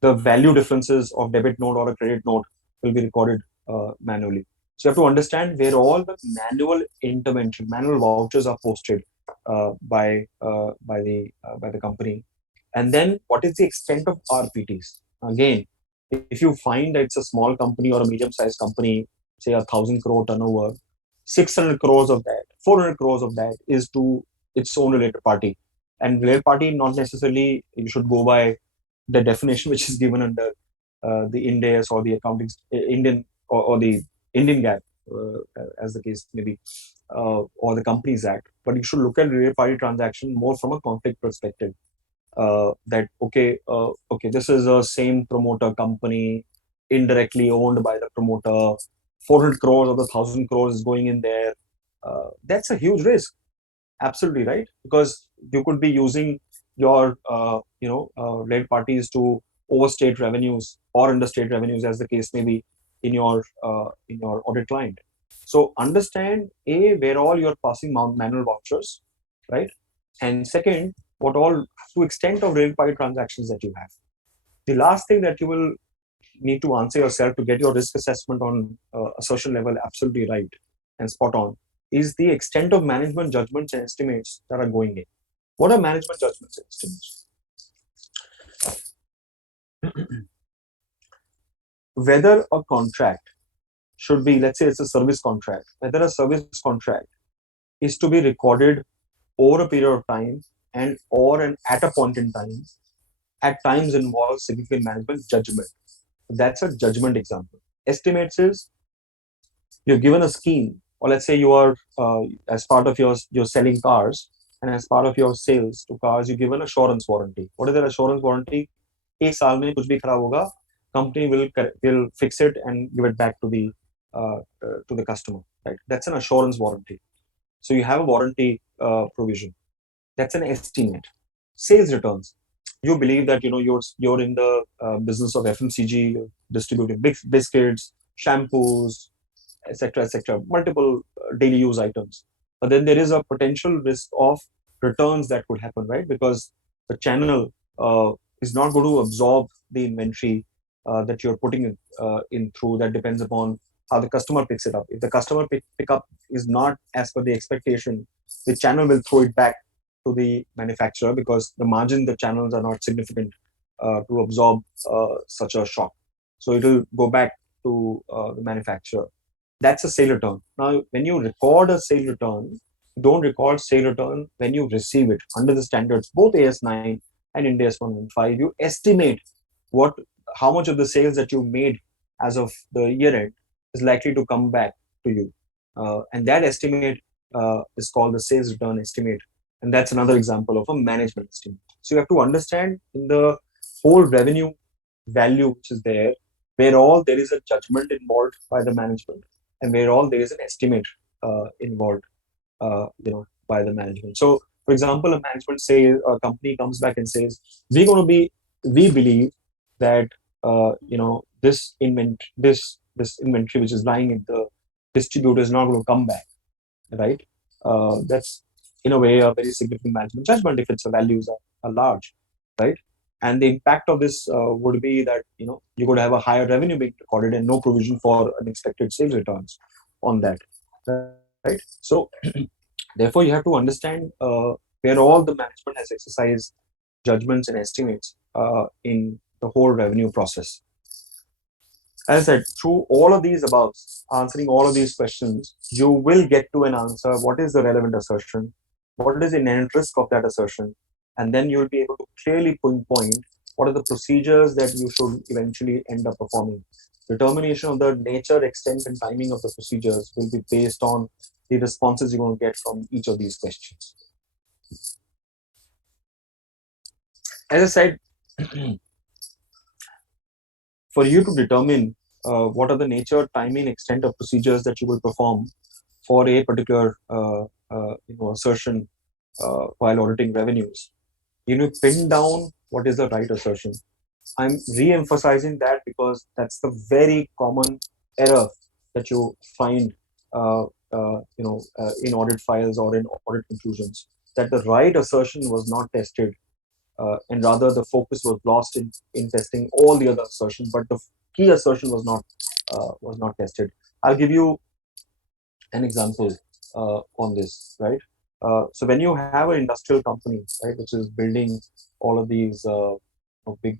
the value differences of debit note or a credit note will be recorded manually. So you have to understand where all the manual intervention, manual vouchers are posted by the company, and then what is the extent of RPTs. Again, if you find that it's a small company or a medium-sized company, say 1,000 crore turnover, 600 crores of that, 400 crores of that is to its own related party. And related party, not necessarily you should go by the definition which is given under the Ind AS or the accounting Indian or the Indian GAAP, as the case may be, or the Companies Act. But you should look at related party transaction more from a conflict perspective. That okay, this is a same promoter company, indirectly owned by the promoter. 400 crores of the 1,000 crores is going in there. That's a huge risk. Absolutely right, because you could be using your related parties to overstate revenues or understate revenues, as the case may be, in your audit client. So understand where all you're passing manual vouchers, right? And second, what all to extent of related party transactions that you have. The last thing that you will need to answer yourself to get your risk assessment on assertion level absolutely right and spot on is the extent of management judgments and estimates that are going in. What are management judgments and estimates? Whether a contract should be, let's say it's a service contract, whether a service contract is to be recorded over a period of time and at a point in time, at times involves significant management judgment. That's a judgment example. Estimates is you're given a scheme, or let's say you are as part of you're selling cars, and as part of your sales to cars, you give an assurance warranty. What is that assurance warranty? एक साल में कुछ भी खराब होगा, company will fix it and give it back to the customer. Right? That's an assurance warranty. So you have a warranty provision. That's an estimate. Sales returns. You believe that you're in the business of FMCG, distributing biscuits, shampoos, etc., multiple daily use items. But then there is a potential risk of returns that could happen, right? Because the channel is not going to absorb the inventory that you're putting in through. That depends upon how the customer picks it up. If the customer pickup is not as per the expectation, the channel will throw it back to the manufacturer because the margin the channels are not significant to absorb such a shock. So it will go back to the manufacturer. That's a sale return. Now, when you record a sale return, don't record sale return when you receive it. Under the standards, both AS 9 and Ind AS 115, you estimate how much of the sales that you made as of the year end is likely to come back to you. And that estimate is called the sales return estimate. And that's another example of a management estimate. So you have to understand in the whole revenue value which is there, where all there is a judgment involved by the management, and where all there is an estimate involved, by the management. So, for example, a management a company comes back and says, we believe that this inventory which is lying in the distributor is not going to come back, right? That's in a way a very significant management judgment if its values are large, right? And the impact of this would be that you could have a higher revenue being recorded and no provision for unexpected sales returns on that, right? So therefore, you have to understand where all the management has exercised judgments and estimates in the whole revenue process. As I said, through all of these above, answering all of these questions, you will get to an answer. What is the relevant assertion? What is the inherent risk of that assertion? And then you'll be able to clearly pinpoint what are the procedures that you should eventually end up performing. Determination of the nature, extent, and timing of the procedures will be based on the responses you're going to get from each of these questions. As I said, for you to determine what are the nature, timing, extent of procedures that you will perform for a particular assertion while auditing revenues, you need to pin down what is the right assertion. I'm re-emphasizing that because that's the very common error that you find in audit files or in audit conclusions, that the right assertion was not tested, and rather the focus was lost in testing all the other assertions, but the key assertion was not tested. I'll give you an example on this, right? So when you have an industrial company, right, which is building all of these big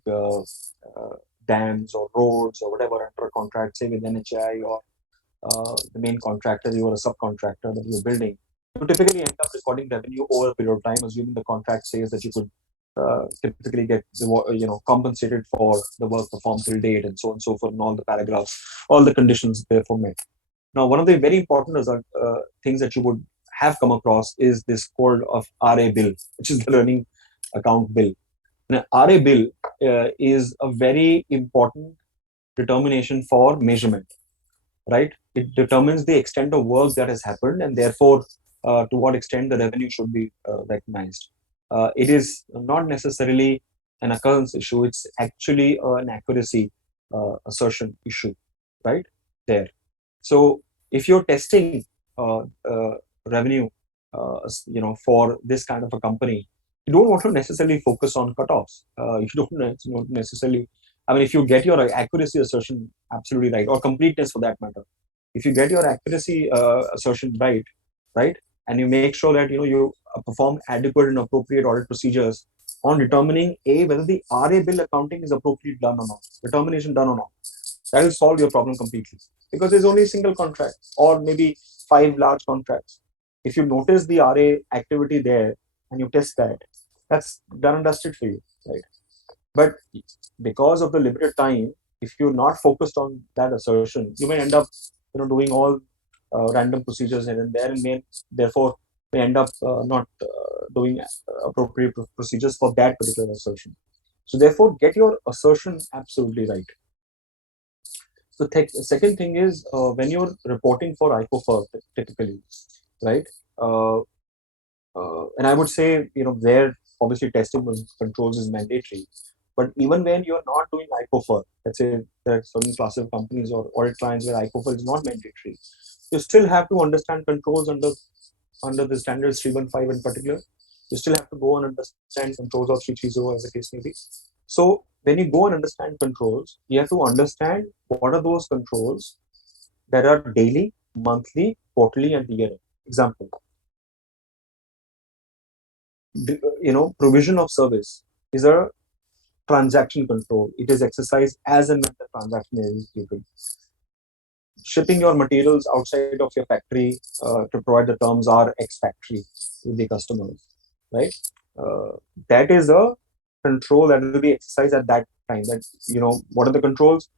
dams or roads or whatever under a contract, say with NHI or the main contractor, you are a subcontractor that you're building, you typically end up recording revenue over a period of time, assuming the contract says that you could typically get compensated for the work performed till date and so on and so forth, and all the paragraphs, all the conditions therefore met. Now, one of the very important things that you would have come across is this called of RA bill, which is the learning account bill. Now, RA bill is a very important determination for measurement, right? It determines the extent of work that has happened and therefore to what extent the revenue should be recognized. It is not necessarily an occurrence issue, it's actually an accuracy assertion issue, right? There. So if you're testing revenue, for this kind of a company, you don't want to necessarily focus on cutoffs. You don't necessarily. I mean, if you get your accuracy assertion absolutely right, or completeness for that matter, if you get your accuracy assertion right, and you make sure that you perform adequate and appropriate audit procedures on determining whether the RA bill accounting is appropriately done or not, determination done or not, that will solve your problem completely, because there's only a single contract or maybe 5 large contracts. If you notice the RA activity there and you test that, that's done and dusted for you, right? But because of the limited time, if you're not focused on that assertion, you may end up doing all random procedures here and there, and therefore may end up not doing appropriate procedures for that particular assertion. So therefore, get your assertion absolutely right. So the second thing is when you're reporting for ICOFER typically, right? And I would say, where obviously testing controls is mandatory, but even when you're not doing ICOFER, let's say there are certain classes of companies or audit clients where ICOFER is not mandatory, you still have to understand controls under the standards 315 in particular. You still have to go and understand controls of 330 as the case may be. So when you go and understand controls, you have to understand what are those controls that are daily, monthly, quarterly, and yearly. Example, provision of service is a transaction control. It is exercised as and when the transaction is executed. Shipping your materials outside of your factory to provide the terms are ex-factory with the customers, right? That is a control that will be exercised at that time. That what are the controls?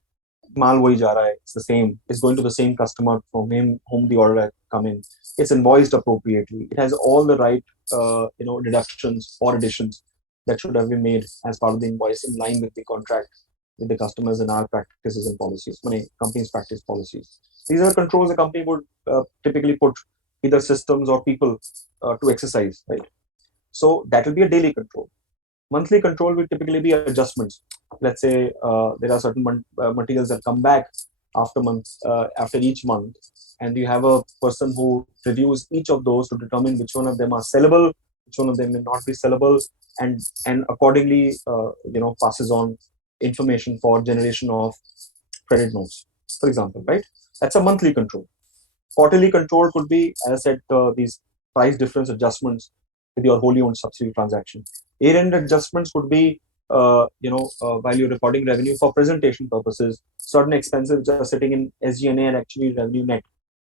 Mal wahi ja raha hai. It's the same. It's going to the same customer from whom the order has come in. It's invoiced appropriately. It has all the right deductions or additions that should have been made as part of the invoice in line with the contract with the customers and our practices and policies, company's practice policies. These are controls the company would typically put either systems or people to exercise, right? So that will be a daily control. Monthly control will typically be adjustments. Let's say there are certain materials that come back after each month, and you have a person who reviews each of those to determine which one of them are sellable, which one of them may not be sellable, and accordingly, passes on information for generation of credit notes, for example, right? That's a monthly control. Quarterly control could be, as I said, these price difference adjustments with your wholly owned subsidiary transaction. Year-end adjustments could be, while you're recording revenue for presentation purposes, certain expenses which are sitting in SG&A and actually revenue net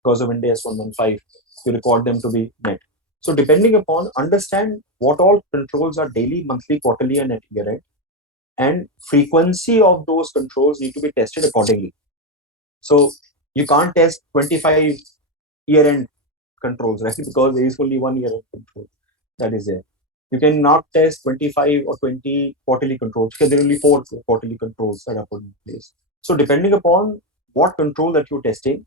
because of Ind AS 115, you record them to be net. So depending upon, understand what all controls are daily, monthly, quarterly, and at year-end, and frequency of those controls need to be tested accordingly. So you can't test 25 year-end controls, right? Because there is only one year-end control that is there. You cannot test 25 or 20 quarterly controls because there are only 4 quarterly controls that are put in place. So depending upon what control that you're testing,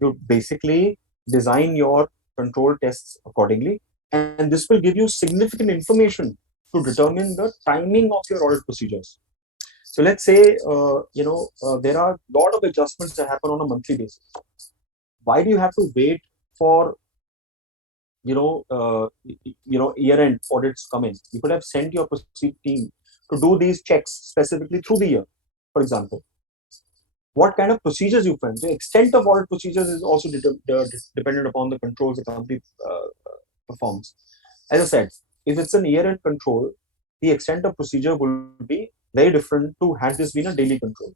you basically design your control tests accordingly, and this will give you significant information to determine the timing of your audit procedures. So let's say there are a lot of adjustments that happen on a monthly basis. Why do you have to wait for year-end audits come in? You could have sent your proceed team to do these checks specifically through the year. For example, what kind of procedures you find? The extent of audit procedures is also dependent upon the controls the company performs. As I said, if it's an year-end control, the extent of procedure will be very different to had this been a daily control.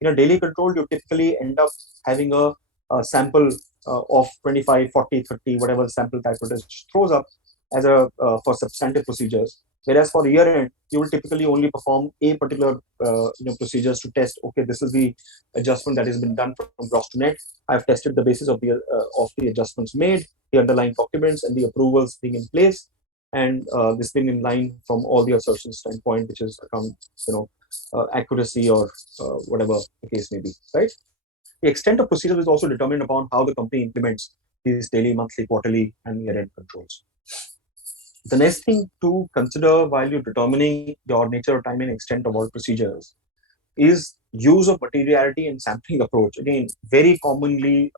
In a daily control, you typically end up having a sample of 25, 40, 30, whatever sample calculator throws up as a for substantive procedures. Whereas for year end, you will typically only perform a particular procedures to test. Okay, this is the adjustment that has been done from gross to net. I've tested the basis of the adjustments made, the underlying documents, and the approvals being in place, and this being in line from all the assertions standpoint, which is accuracy or whatever the case may be, right? The extent of procedure is also determined upon how the company implements these daily, monthly, quarterly, and year-end controls. The next thing to consider while you're determining your nature, time, and extent of all procedures is use of materiality and sampling approach. Again, very commonly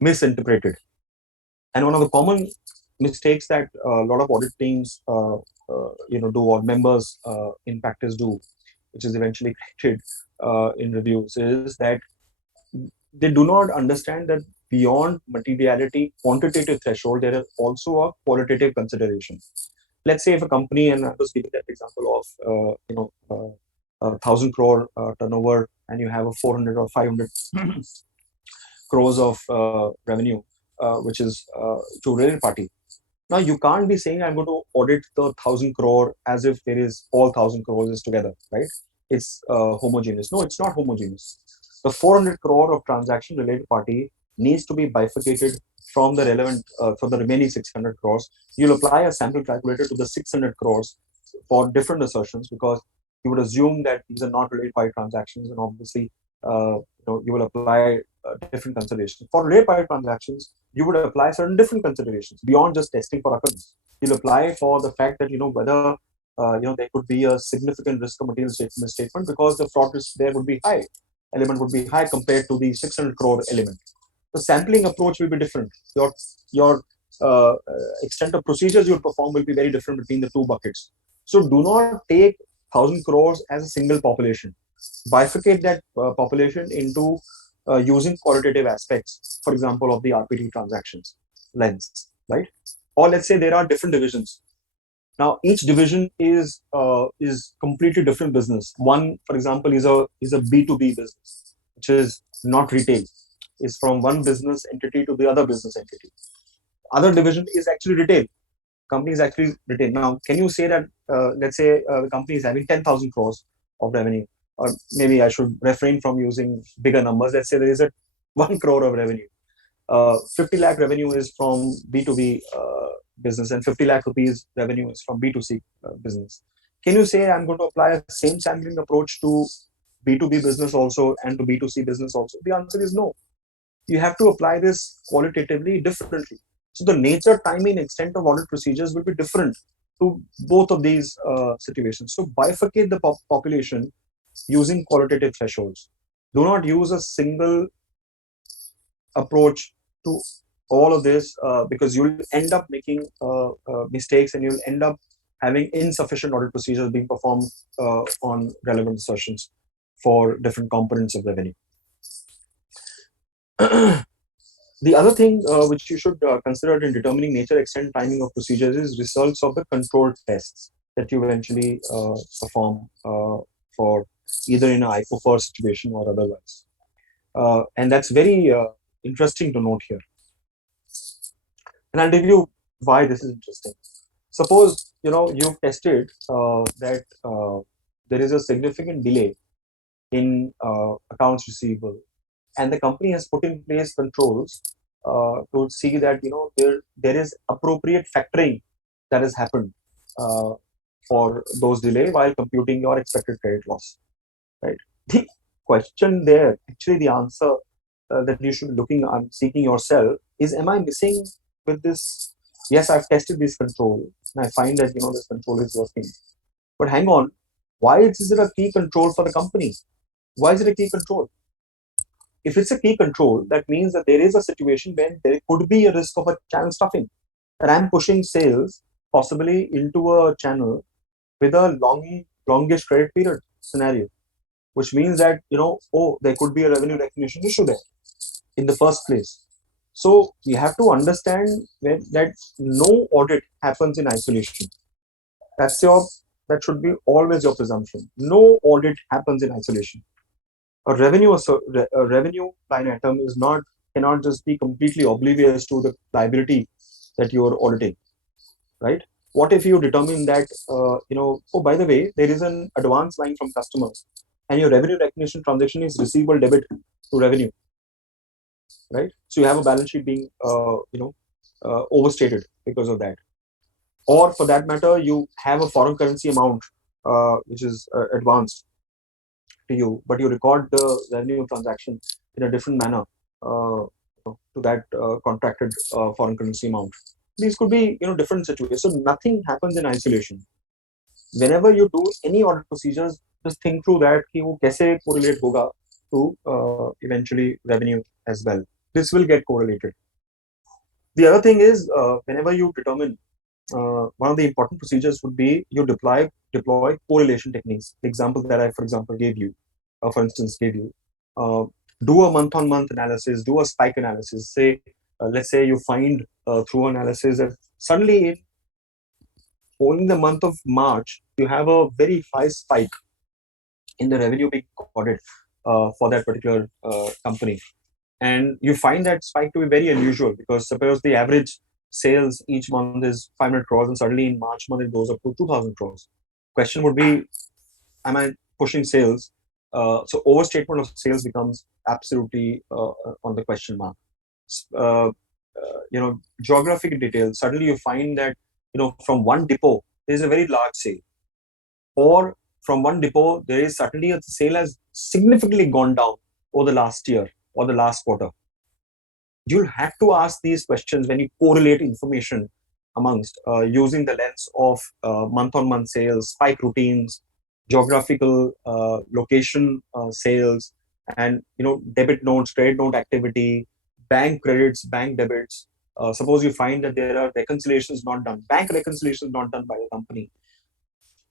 misinterpreted. And one of the common mistakes that a lot of audit teams do, or members in practice do, which is eventually corrected in reviews, is that they do not understand that beyond materiality quantitative threshold, there is also a qualitative consideration. Let's say if a company, and I was giving that example of 1,000 crore turnover, and you have a 400 or 500 crores of revenue, which is to related party. Now you can't be saying I'm going to audit the 1,000 crore as if there is all 1,000 crores is together, right? It's homogeneous. No, it's not homogeneous. The 400 crore of transaction related party needs to be bifurcated from the relevant, for the remaining 600 crores. You'll apply a sample calculator to the 600 crores for different assertions, because you would assume that these are not related party transactions, and obviously you will apply different considerations. For related party transactions, you would apply certain different considerations beyond just testing for occurrence. You'll apply for the fact that whether there could be a significant risk of material misstatement, because the fraud risk there would be high. Element would be high compared to the 600 crore element. The sampling approach will be different. Your extent of procedures you perform will be very different between the two buckets. So do not take 1,000 crores as a single population. Bifurcate that population into using qualitative aspects, for example, of the RPT transactions lens, right? Or let's say there are different divisions. Now each division is completely different business. One, for example, is a B2B business, which is not retail. Is from one business entity to the other business entity. Other division is actually retail. Company is actually retail. Now, can you say that let's say the company is having 10,000 crores of revenue, or maybe I should refrain from using bigger numbers. Let's say there is a 1 crore of revenue. 50 lakh revenue is from B2B business, and 50 lakh rupees revenue is from B2C business. Can you say I'm going to apply the same sampling approach to B2B business also and to B2C business also? The answer is no. You have to apply this qualitatively differently. So the nature, timing, extent of audit procedures will be different to both of these situations. So bifurcate the population using qualitative thresholds. Do not use a single approach to all of this because you'll end up making mistakes, and you'll end up having insufficient audit procedures being performed on relevant assertions for different components of revenue. The other thing which you should consider in determining nature, extent, timing of procedures is results of the controlled tests that you eventually perform for either in a hypo situation or otherwise. And that's very interesting to note here. And I'll tell you why this is interesting. Suppose you've tested that there is a significant delay in accounts receivable, and the company has put in place controls to see that there is appropriate factoring that has happened for those delay while computing your expected credit loss. Right. The question there, actually, the answer that you should be seeking yourself is: am I missing with this? Yes, I've tested this control, and I find that this control is working. But hang on, why is it a key control for the company? Why is it a key control? If it's a key control, that means that there is a situation where there could be a risk of a channel stuffing, and I'm pushing sales possibly into a channel with a longish credit period scenario, which means that there could be a revenue recognition issue there in the first place. So you have to understand that no audit happens in isolation. That should be always your presumption. No audit happens in isolation. A revenue line item cannot just be completely oblivious to the liability that you are auditing, right? What if you determine that oh, by the way, there is an advance line from customers, and your revenue recognition transaction is receivable debit to revenue, right? So you have a balance sheet being overstated because of that. Or for that matter, you have a foreign currency amount which is advanced to you, but you record the revenue transaction in a different manner to that contracted foreign currency amount. These could be different situations. So nothing happens in isolation. Whenever you do any audit procedures, just think through that कि वो कैसे correlate होगा to eventually revenue as well. This will get correlated. The other thing is whenever you determine one of the important procedures would be you deploy correlation techniques. The example that I, for example, gave you, do a month-on-month analysis, do a spike analysis. Say, let's say you find through analysis that suddenly in the month of March, you have a very high spike in the revenue being recorded for that particular company. And you find that spike to be very unusual because suppose the average sales each month is 500 crores and suddenly in March month it goes up to 2000 crores. Question would be, am I pushing sales? So overstatement of sales becomes absolutely on the question mark. Geographic details. Suddenly you find that from one depot there is a very large sale, or from one depot there is suddenly a sale has significantly gone down over the last year or the last quarter. You'll have to ask these questions when you correlate information amongst using the lens of month-on-month sales, spike routines, geographical location sales, and debit notes, credit note activity, bank credits, bank debits. Suppose you find that there are reconciliations not done, bank reconciliations not done by the company.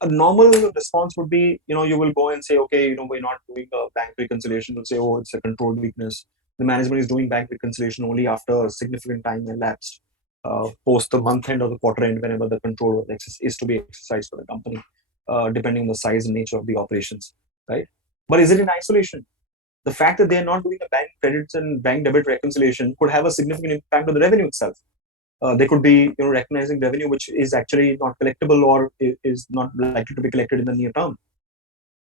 A normal response would be, you will go and say, okay, we're not doing a bank reconciliation. You'll say, oh, it's a controlled weakness. The management is doing bank reconciliation only after a significant time elapsed, post the month end or the quarter end, whenever the control is to be exercised for the company, depending on the size and nature of the operations, right? But is it in isolation? The fact that they're not doing a bank credits and bank debit reconciliation could have a significant impact on the revenue itself. They could be recognizing revenue which is actually not collectible or is not likely to be collected in the near term,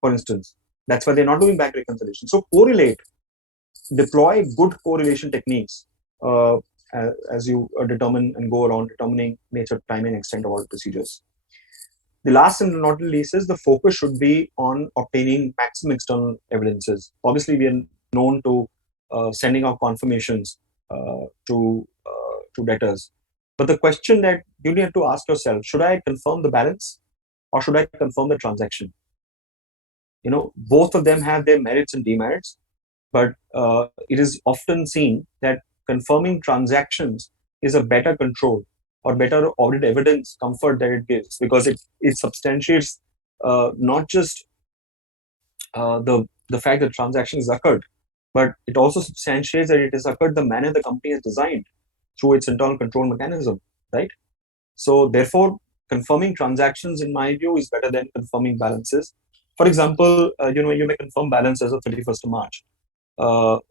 for instance. That's why they're not doing bank reconciliation. So correlate, deploy good correlation techniques as you determine and go around determining nature, time, and extent of all procedures. The last and not least is the focus should be on obtaining maximum external evidences. Obviously, we are known to sending out confirmations to debtors. But the question that you need to ask yourself, should I confirm the balance or should I confirm the transaction? Both of them have their merits and demerits, but it is often seen that confirming transactions is a better control or better audit evidence comfort that it gives, because it substantiates not just the fact that transaction has occurred, but it also substantiates that it has occurred the manner the company has designed through its internal control mechanism, right? So therefore, confirming transactions, in my view, is better than confirming balances. For example, you may confirm balance as of 31st of March.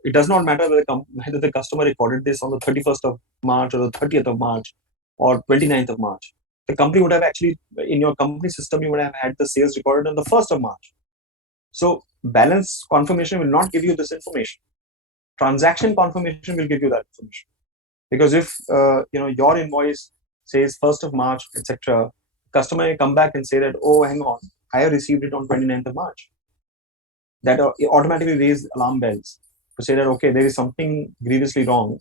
It does not matter whether the customer recorded this on the 31st of March or the 30th of March or 29th of March. The company would have actually, in your company system, you would have had the sales recorded on the 1st of March. So balance confirmation will not give you this information. Transaction confirmation will give you that information. Because if your invoice says 1st of March, etc., customer may come back and say that, oh, hang on, I have received it on 29th of March. That automatically raise alarm bells to say that, okay, there is something grievously wrong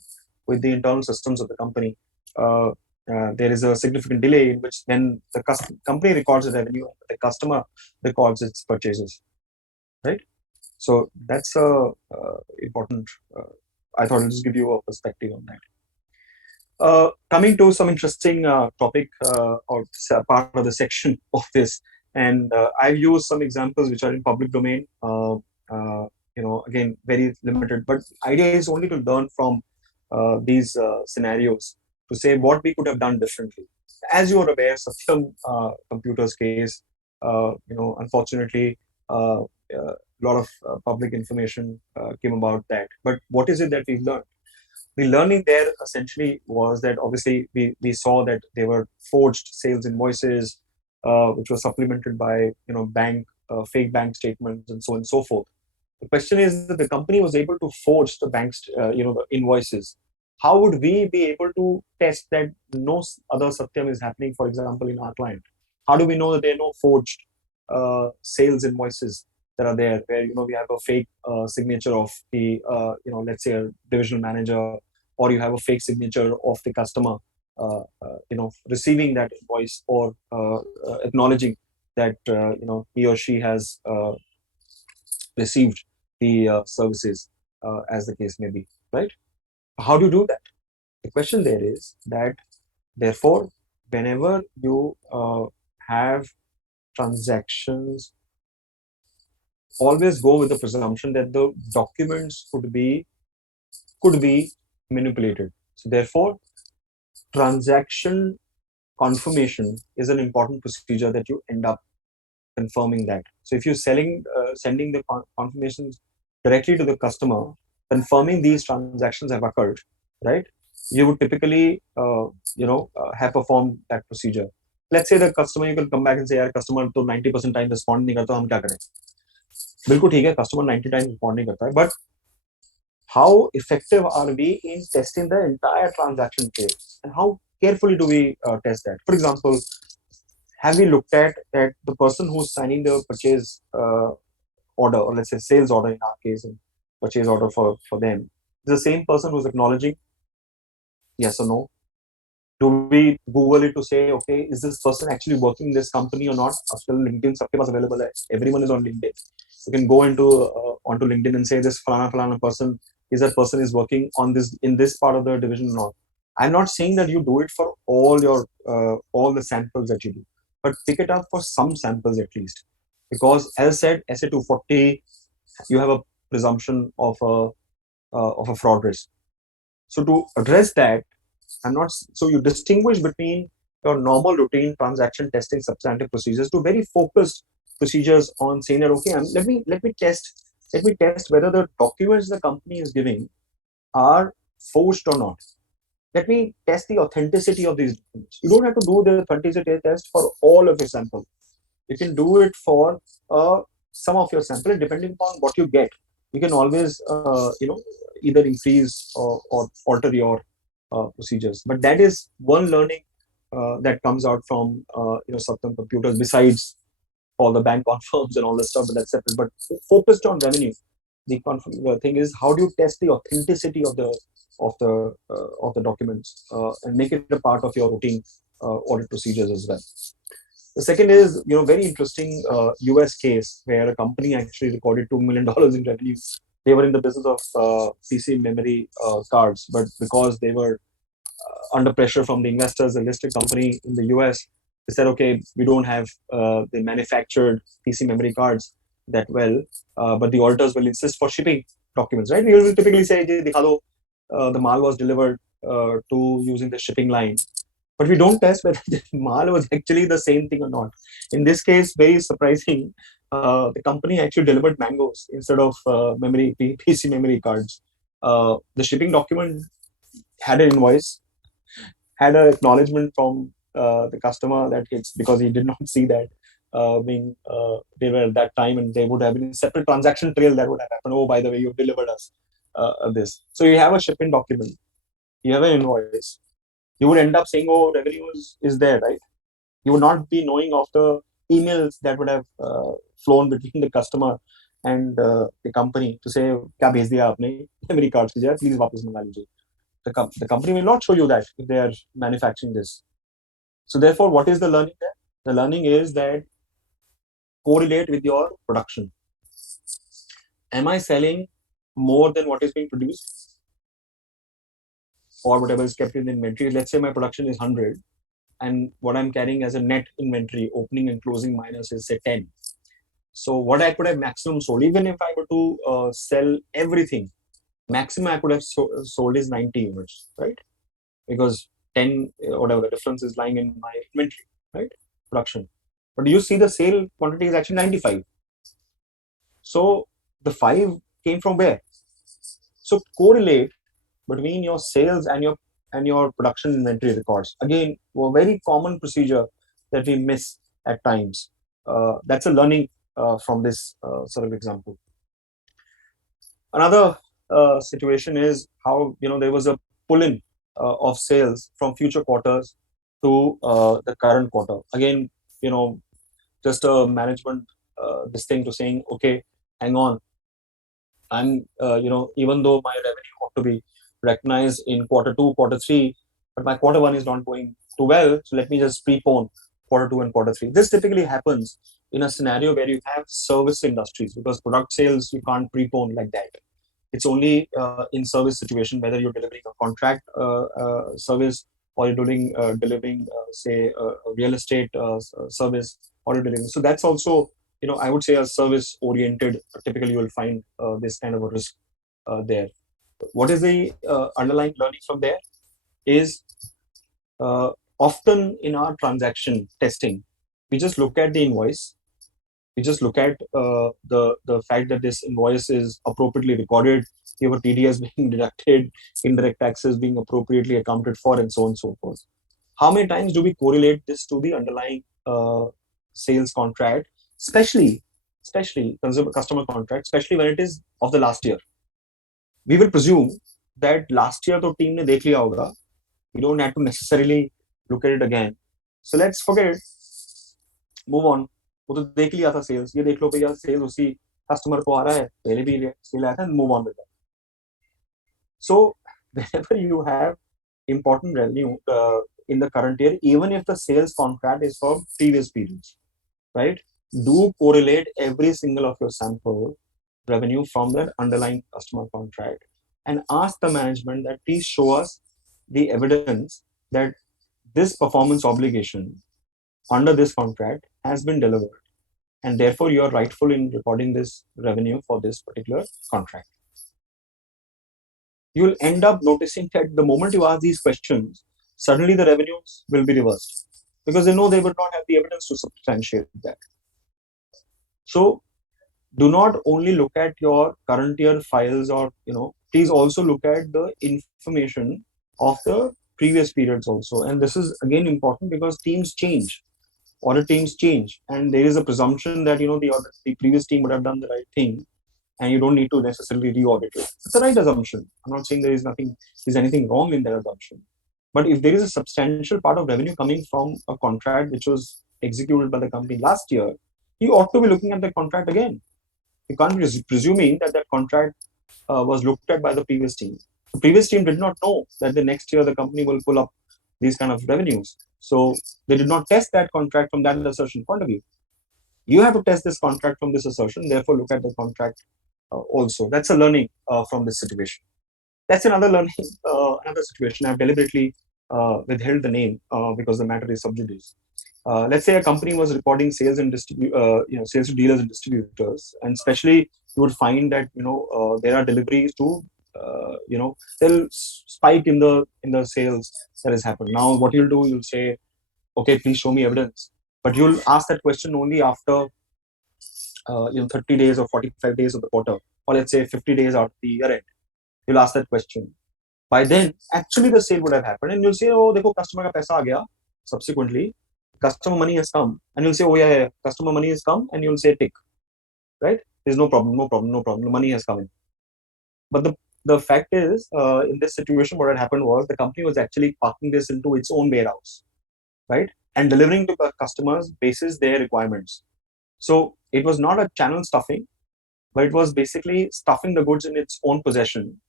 with the internal systems of the company. There is a significant delay in which then the company records the revenue, the customer records its purchases, right? So that's important. I thought I'll just give you a perspective on that. Coming to some interesting topic or part of the section of this, and I've used some examples which are in public domain. Again, very limited, but idea is only to learn from these scenarios to say what we could have done differently. As you are aware, Satyam Computers case, unfortunately, a lot of public information came about that. But what is it that we've learned? The learning there essentially was that obviously we saw that there were forged sales invoices, which were supplemented by fake bank statements and so on and so forth. The question is that the company was able to forge the the invoices. How would we be able to test that no other Satyam is happening, for example, in our client? How do we know that there are no forged sales invoices that are there, where we have a fake signature of the let's say a divisional manager, or you have a fake signature of the customer receiving that invoice, or acknowledging that he or she has received the services, as the case may be, right? How do you do that? The question there is that, therefore, whenever you have transactions, always go with the presumption that the documents could be manipulated. So therefore, transaction confirmation is an important procedure that you end up confirming that. So if you're sending the confirmations directly to the customer, confirming these transactions have occurred, right? You would typically, have performed that procedure. Let's say the customer, you can come back and say, customer to 90% time respond नहीं करता, हम क्या करें? बिल्कुल ठीक है, customer 90 times respond नहीं करता है, but how effective are we in testing the entire transaction case, and how carefully do we test that? For example, have we looked at that the person who's signing the purchase order, or let's say sales order in our case, and purchase order for them, is the same person who's acknowledging yes or no? Do we Google it to say, okay, is this person actually working in this company or not? After LinkedIn, सबके पास available है. Everyone is on LinkedIn. You can go onto LinkedIn and say this falana person, is that person is working on this in this part of the division or not. I'm not saying that you do it for all the samples that you do, but pick it up for some samples at least, because as I said, SA 240, you have a presumption of a fraud risk. So to address that, so you distinguish between your normal routine transaction testing substantive procedures to very focused procedures on saying that, okay, let me test whether the documents the company is giving are forged or not. Let me test the authenticity of these documents. You don't have to do the authenticity test for all of your sample. You can do it for some of your sample, depending upon what you get. You can always either increase or alter your procedures. But that is one learning that comes out from Satyam Computers, besides all the bank confirms and all the stuff, but that's separate. But focused on revenue, the thing is, how do you test the authenticity of the documents and make it a part of your routine audit procedures as well. The second is, very interesting US case where a company actually recorded $2 million in revenue they were in the business of PC memory cards, but because they were under pressure from the investors, a listed company in the US, they said, okay, we don't have the manufactured PC memory cards that well, but the auditors will insist for shipping documents, right? We will typically say, "Dikha do, the mal was delivered to using the shipping line," but we don't test whether the mal was actually the same thing or not. In this case, very surprising, the company actually delivered mangoes instead of PC memory cards. The shipping document had an invoice, had an acknowledgement from the customer that it's because he did not see that being they were at that time, and there would have been a separate transaction trail that would have happened. Oh, by the way, you've delivered us this. So you have a shipping document, you have an invoice. You would end up saying, "Oh, revenue is there," right? You would not be knowing of the emails that would have flown between the customer and the company to say, "क्या भेज दिया आपने memory cards की जगह, please वापस मंगा लीजिए." The company will not show you that if they are manufacturing this. So therefore, what is the learning there? The learning is that correlate with your production. Am I selling more than what is being produced, or whatever is kept in inventory? Let's say my production is 100, and what I'm carrying as a net inventory, opening and closing minus, is say 10. So what I could have maximum sold, even if I were to sell everything, maximum I could have sold is 90 units, right? Because 10, whatever the difference is lying in my inventory, right? Production. But you see the sale quantity is actually 95. So the 5 came from where? So correlate between your sales and your production inventory records. Again, a very common procedure that we miss at times. That's a learning from this sort of example. Another situation is how there was a pull-in of sales from future quarters to the current quarter. Again, just a management this thing to saying, okay, hang on, I'm even though my revenue ought to be recognized in quarter 2, quarter 3, but my quarter 1 is not going too well, so let me just prepone quarter 2 and quarter 3. This typically happens in a scenario where you have service industries, because product sales you can't prepone like that. It's only in service situation, whether you're delivering a contract service, or you're delivering say a real estate service, or you're delivering. So that's also I would say a service oriented. Typically, you will find this kind of a risk there. What is the underlying learning from there? Is often in our transaction testing, we just look at the invoice. We just look at the fact that this invoice is appropriately recorded, your TDS being deducted, indirect taxes being appropriately accounted for, and so on and so forth. How many times do we correlate this to the underlying sales contract, especially customer contract, especially when it is of the last year? We will presume that last year the team ne dekh liya hoga. We don't have to necessarily look at it again. So let's forget it. Move on. वो तो देख लिया था sales, ये देख लो भैया sales उसी customer को आ रहा है, पहले भी सेल आया था, move on with that. So whenever you have important revenue in the current year, even if the sales contract is for previous periods, right, do correlate every single of your sample revenue from that underlying customer contract, and ask the management that please show us the evidence that this performance obligation under this contract has been delivered, and therefore you are rightful in recording this revenue for this particular contract. You will end up noticing that the moment you ask these questions, suddenly the revenues will be reversed, because they know they would not have the evidence to substantiate that. So do not only look at your current year files, or please also look at the information of the previous periods also. And this is again important because teams change, audit teams change, and there is a presumption that the previous team would have done the right thing, and you don't need to necessarily re-audit it. It's the right assumption. I'm not saying there's anything wrong in that assumption. But if there is a substantial part of revenue coming from a contract which was executed by the company last year, you ought to be looking at the contract again. You can't be presuming that contract was looked at by the previous team. The previous team did not know that the next year the company will pull up these kind of revenues. So they did not test that contract from that assertion point of view. You have to test this contract from this assertion, therefore look at the contract also. That's a learning from this situation. That's another learning, another situation. I've deliberately withheld the name because the matter is sub judice. Let's say a company was recording sales and sales to dealers and distributors, and especially you would find that there are deliveries to they'll spike in the sales that has happened. Now, what you'll do, you'll say, okay, please show me evidence, but you'll ask that question only after 30 days or 45 days of the quarter, or let's say 50 days out of the year end. You'll ask that question. By then, actually, the sale would have happened, and you'll say, "Oh, देखो, customer का पैसा आ गया." Subsequently, customer money has come, and you'll say, "Oh yeah, customer money has come," and you'll say, "Tick." Right? There's no problem, no problem, no problem. The money has come in. But the fact is, in this situation, what had happened was the company was actually parking this into its own warehouse, right, and delivering to the customers basis their requirements. So it was not a channel stuffing, but it was basically stuffing the goods in its own possession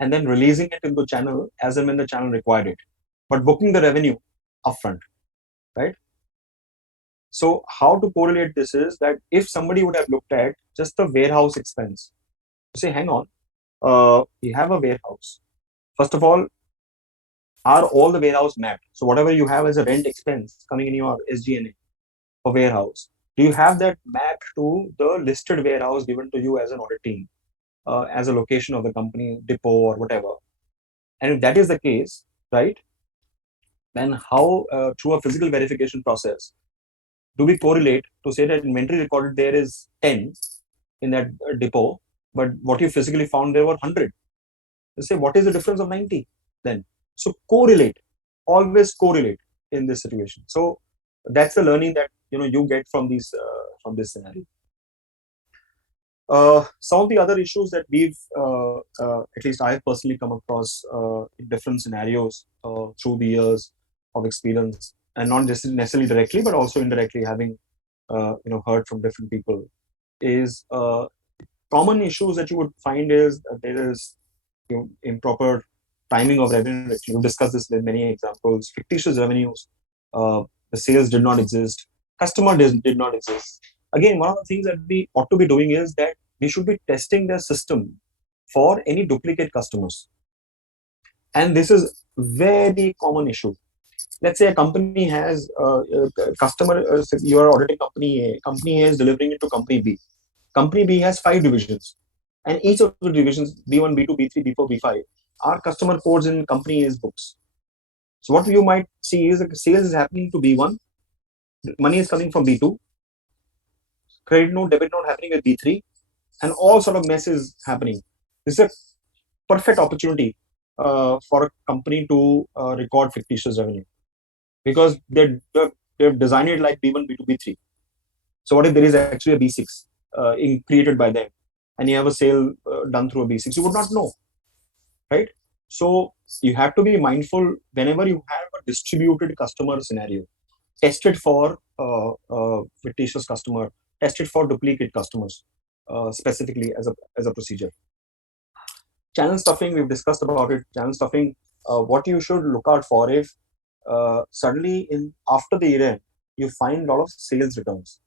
and then releasing it into the channel as and when the channel required it, but booking the revenue upfront, right? So how to correlate this is that if somebody would have looked at just the warehouse expense, say, hang on, you have a warehouse. First of all, are all the warehouse mapped? So whatever you have as a rent expense coming in your SG&A for warehouse, do you have that mapped to the listed warehouse given to you as an audit team, as a location of the company, depot or whatever? And if that is the case, right, then how, through a physical verification process, do we correlate to say that inventory recorded there is 10 in that depot, but what you physically found there were 100? You say, what is the difference of 90 then? So correlate, always correlate in this situation. So that's the learning that you get from these from this scenario. Some of the other issues that we've, at least I've personally come across in different scenarios through the years of experience, and not just necessarily directly, but also indirectly, having heard from different people, is common issues that you would find is that there is improper timing of revenue. We've discussed this in many examples. Fictitious revenues, the sales did not exist, customer did not exist. Again, one of the things that we ought to be doing is that we should be testing their system for any duplicate customers. And this is very common issue. Let's say a company has a customer, you are auditing company A, company A is delivering it to company B. Company B has 5 divisions, and each of the divisions, B1, B2, B3, B4, B5, are customer codes in company A's books. So what you might see is that sales is happening to B1, money is coming from B2, credit note, debit note happening with B3, and all sort of mess is happening. This is a perfect opportunity for a company to record fictitious revenue, because they've designed it like B1, B2, B3. So what if there is actually a B6 created by them, and you have a sale done through a B6? You would not know, right? So you have to be mindful whenever you have a distributed customer scenario. Test it for fictitious customer, test it for duplicate customers, specifically as a procedure. Channel stuffing, we've discussed about it. Channel stuffing, what you should look out for if suddenly after the year end, you find a lot of sales returns,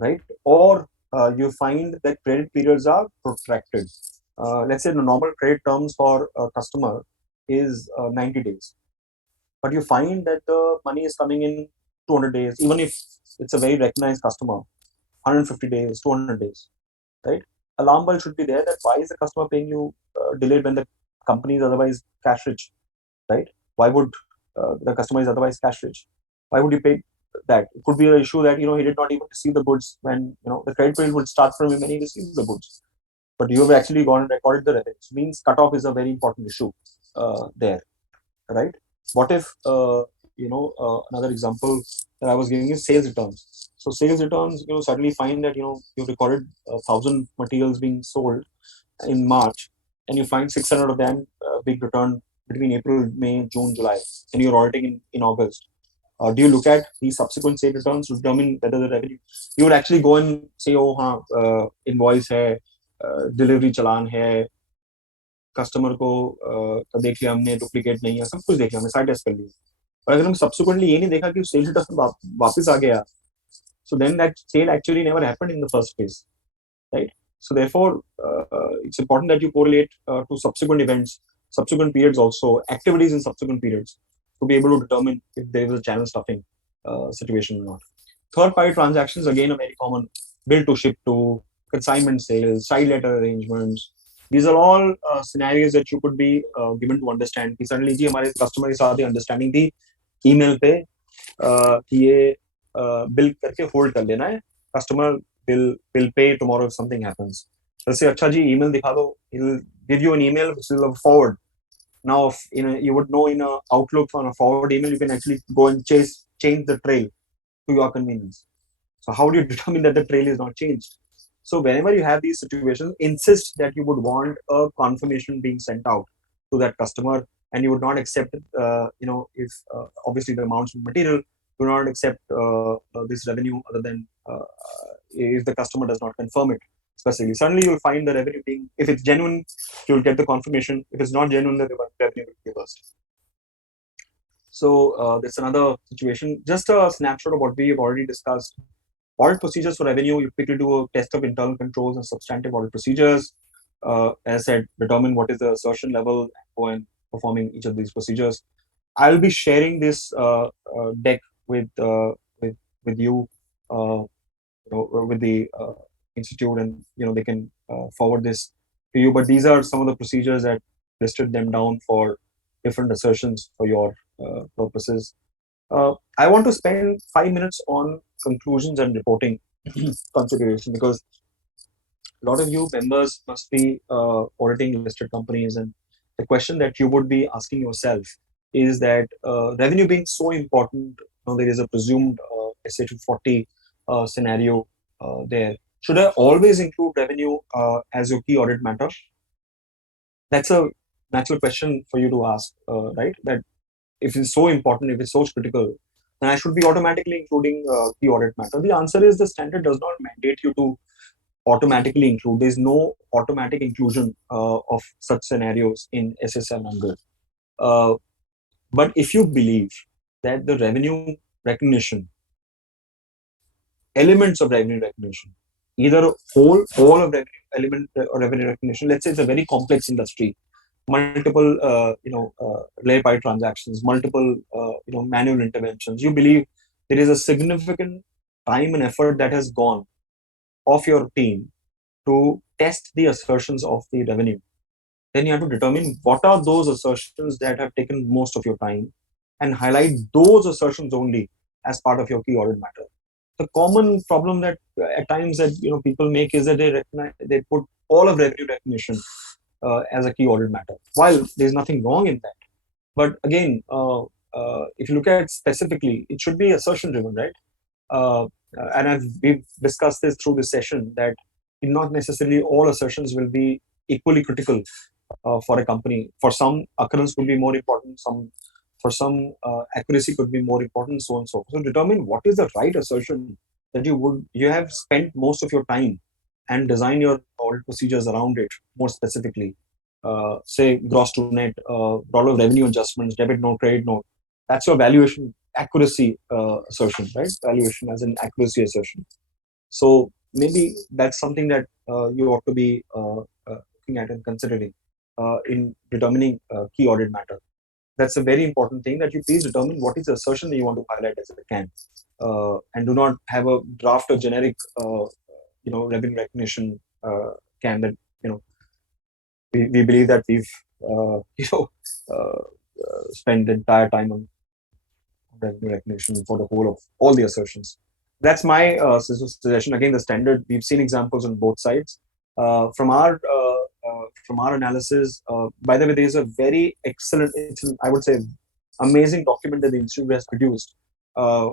right? Or you find that credit periods are protracted. Let's say the normal credit terms for a customer is 90 days. But you find that the money is coming in 200 days, even if it's a very recognized customer, 150 days, 200 days, right? Alarm bell should be there that why is the customer paying you delayed when the company is otherwise cash rich, right? Why would the customer is otherwise cash rich? Why would you pay that? It could be an issue that he did not even receive the goods when the credit period would start from him when he receives the goods, but you have actually gone and recorded the revenue. So means cutoff is a very important issue there, right? What if another example that I was giving is sales returns. So sales returns, suddenly find that you recorded 1,000 materials being sold in March, and you find 600 of them being returned between April, May, June, July, and you're auditing in August. Do you look at the subsequent sales returns to determine whether the revenue? You would actually go and say, oh, हाँ, invoice है, delivery चालान है, customer को देख लिया हमने, duplicate नहीं है, सब कुछ देख लिया हमने, साइड टेस्ट कर लिया. और अगर हम सब्सिक्वेंटली ये नहीं देखा कि सेल रिटर्न वापस आ गया, so then that sale actually never happened in the first place, right? So therefore, it's important that you correlate to subsequent events, subsequent periods also, activities in subsequent periods, to be able to determine if there is a channel stuffing situation or not. Third-party transactions, again, a very common: bill to ship to, consignment sales, side letter arrangements. These are all scenarios that you could be given to understand. कि suddenly जी हमारे customer के साथ ये understanding थी email पे कि ये bill करके hold कर लेना है, customer will pay tomorrow if something happens. जैसे अच्छा जी email दिखा दो, he'll give you an email which will forward. Now, you would know in a Outlook on a forward email, you can actually go and change the trail to your convenience. So how do you determine that the trail is not changed? So whenever you have these situations, insist that you would want a confirmation being sent out to that customer, and you would not accept, if obviously the amounts material, do not accept this revenue other than if the customer does not confirm it specifically. Suddenly you'll find the revenue being, if it's genuine, you'll get the confirmation. If it's not genuine, the revenue will be reversed. So that's another situation. Just a snapshot of what we have already discussed. Audit procedures for revenue, you quickly do a test of internal controls and substantive audit procedures. As I said, determine what is the assertion level and go and performing each of these procedures. I'll be sharing this deck with you, with the institute, and they can forward this to you. But these are some of the procedures that listed them down for different assertions for your purposes. I want to spend 5 minutes on conclusions and reporting consideration, because a lot of you members must be auditing listed companies, and the question that you would be asking yourself is that revenue being so important, there is a presumed SA240 scenario there. Should I always include revenue as your key audit matter? That's a natural question for you to ask, right? That if it's so important, if it's so critical, then I should be automatically including key audit matter. The answer is the standard does not mandate you to automatically include. There's no automatic inclusion of such scenarios in SSL 100. But if you believe that the revenue recognition, elements of revenue recognition, either all of revenue element or revenue recognition, let's say it's a very complex industry, multiple layer by transactions, multiple manual interventions, you believe there is a significant time and effort that has gone of your team to test the assertions of the revenue, then you have to determine what are those assertions that have taken most of your time and highlight those assertions only as part of your key audit matter. The common problem that at times that people make is that they put all of revenue recognition as a key audit matter, while there's nothing wrong in that. But again, if you look at specifically, it should be assertion driven, right? And we've discussed this through this session, that not necessarily all assertions will be equally critical for a company. For some, occurrence could be more important. For some, accuracy could be more important, so on and so forth. So determine what is the right assertion that you have spent most of your time, and design your audit procedures around it more specifically. Say gross to net, dollar revenue adjustments, debit note, credit note. That's your valuation accuracy assertion, right? Valuation as an accuracy assertion. So maybe that's something that you ought to be looking at and considering in determining key audit matter. That's a very important thing, that you please determine what is the assertion that you want to highlight as a can, and do not have a draft or generic revenue recognition can that we believe that we've spent the entire time on revenue recognition for the whole of all the assertions. That's my suggestion. Again, the standard, we've seen examples on both sides. From our analysis, by the way, there is a very excellent, I would say, amazing document that the institute has produced,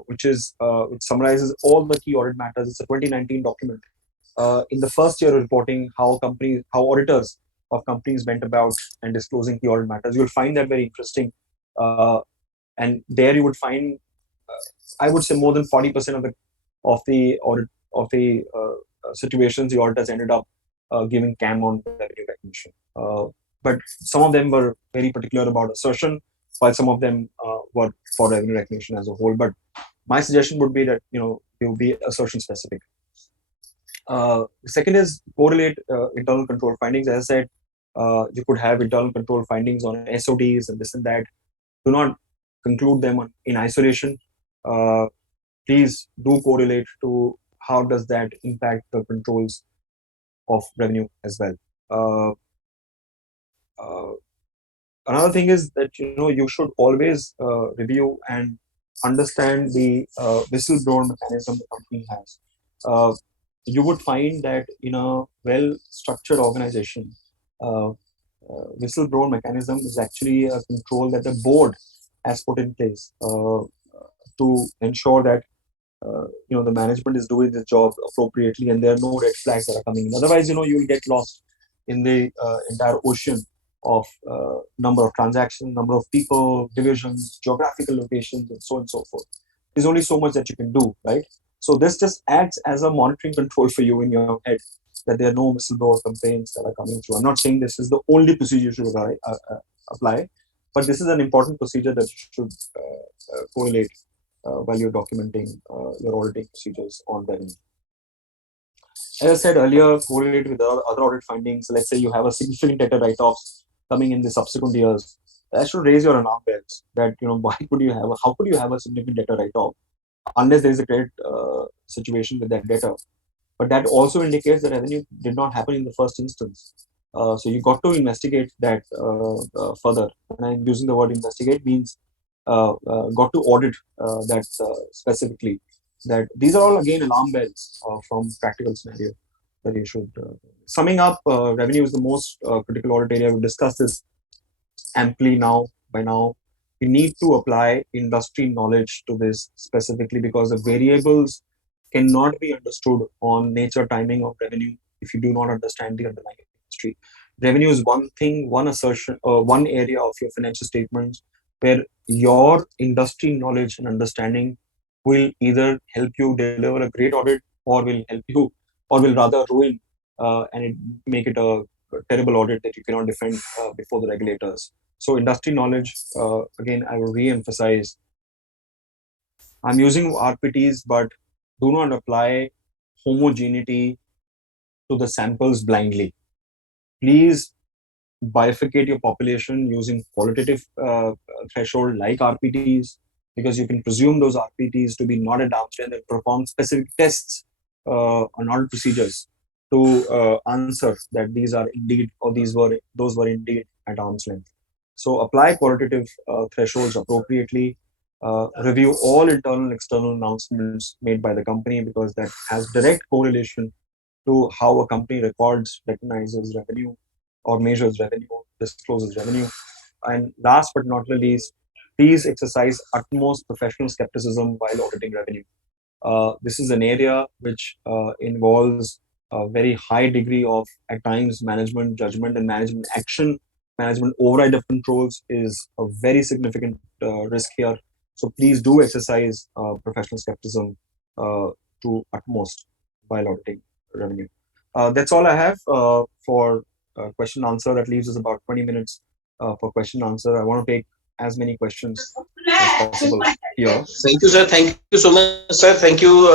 which summarizes all the key audit matters. It's a 2019 document. In the first year of reporting, how auditors of companies went about and disclosing key audit matters. You'll find that very interesting. And there you would find, I would say, more than 40% of the audit of the situations, the auditors ended up giving CAM on revenue recognition. But some of them were very particular about assertion, while some of them were for revenue recognition as a whole. But my suggestion would be that they will be assertion specific. Second is correlate internal control findings. As I said, you could have internal control findings on SODs and this and that. Do not conclude them in isolation. Please do correlate to how does that impact the controls of revenue as well. Another thing is that you should always review and understand the whistleblower mechanism the company has. You would find that in a well-structured organization, whistleblower mechanism is actually a control that the board has put in place to ensure that the management is doing the job appropriately and there are no red flags that are coming in. Otherwise, you will get lost in the entire ocean of number of transactions, number of people, divisions, geographical locations, and so on and so forth. There's only so much that you can do, right? So this just acts as a monitoring control for you in your head that there are no whistleblower complaints that are coming through. I'm not saying this is the only procedure you should apply, but this is an important procedure that you should correlate while you're documenting your auditing procedures on revenue. As I said earlier, correlate with other audit findings. Let's say you have a significant debtor write-offs coming in the subsequent years. That should raise your alarm bells. That how could you have a significant debtor write-off unless there is a credit situation with that debtor? But that also indicates that revenue did not happen in the first instance. So you got to investigate that further. And I'm using the word investigate means got to audit that specifically. That these are all again alarm bells from practical scenario that you should. Summing up, revenue is the most critical audit area. We've discussed this amply now. By now, we need to apply industry knowledge to this specifically because the variables cannot be understood on nature timing of revenue if you do not understand the underlying industry. Revenue is one thing, one assertion, one area of your financial statements where your industry knowledge and understanding will either help you deliver a great audit or will help you or will rather ruin and make it a terrible audit that you cannot defend before the regulators. So industry knowledge, again, I will re-emphasize. I'm using RPTs, but do not apply homogeneity to the samples blindly. Please bifurcate your population using qualitative threshold like RPTs, because you can presume those RPTs to be not at arm's length and perform specific tests on audit procedures to answer that these are indeed or those were indeed at arm's length. So apply qualitative thresholds appropriately. Review all internal and external announcements made by the company because that has direct correlation to how a company records, recognizes revenue or measures revenue, discloses revenue. And last but not the least, please exercise utmost professional skepticism while auditing revenue. This is an area which involves a very high degree of, at times, management judgment and management action. Management override of controls is a very significant risk here. So please do exercise professional skepticism to utmost while auditing revenue. That's all I have for question answer. That leaves us about 20 minutes for question answer. I want to take as many questions as possible here. Thank you, sir. Thank you so much, sir. Thank you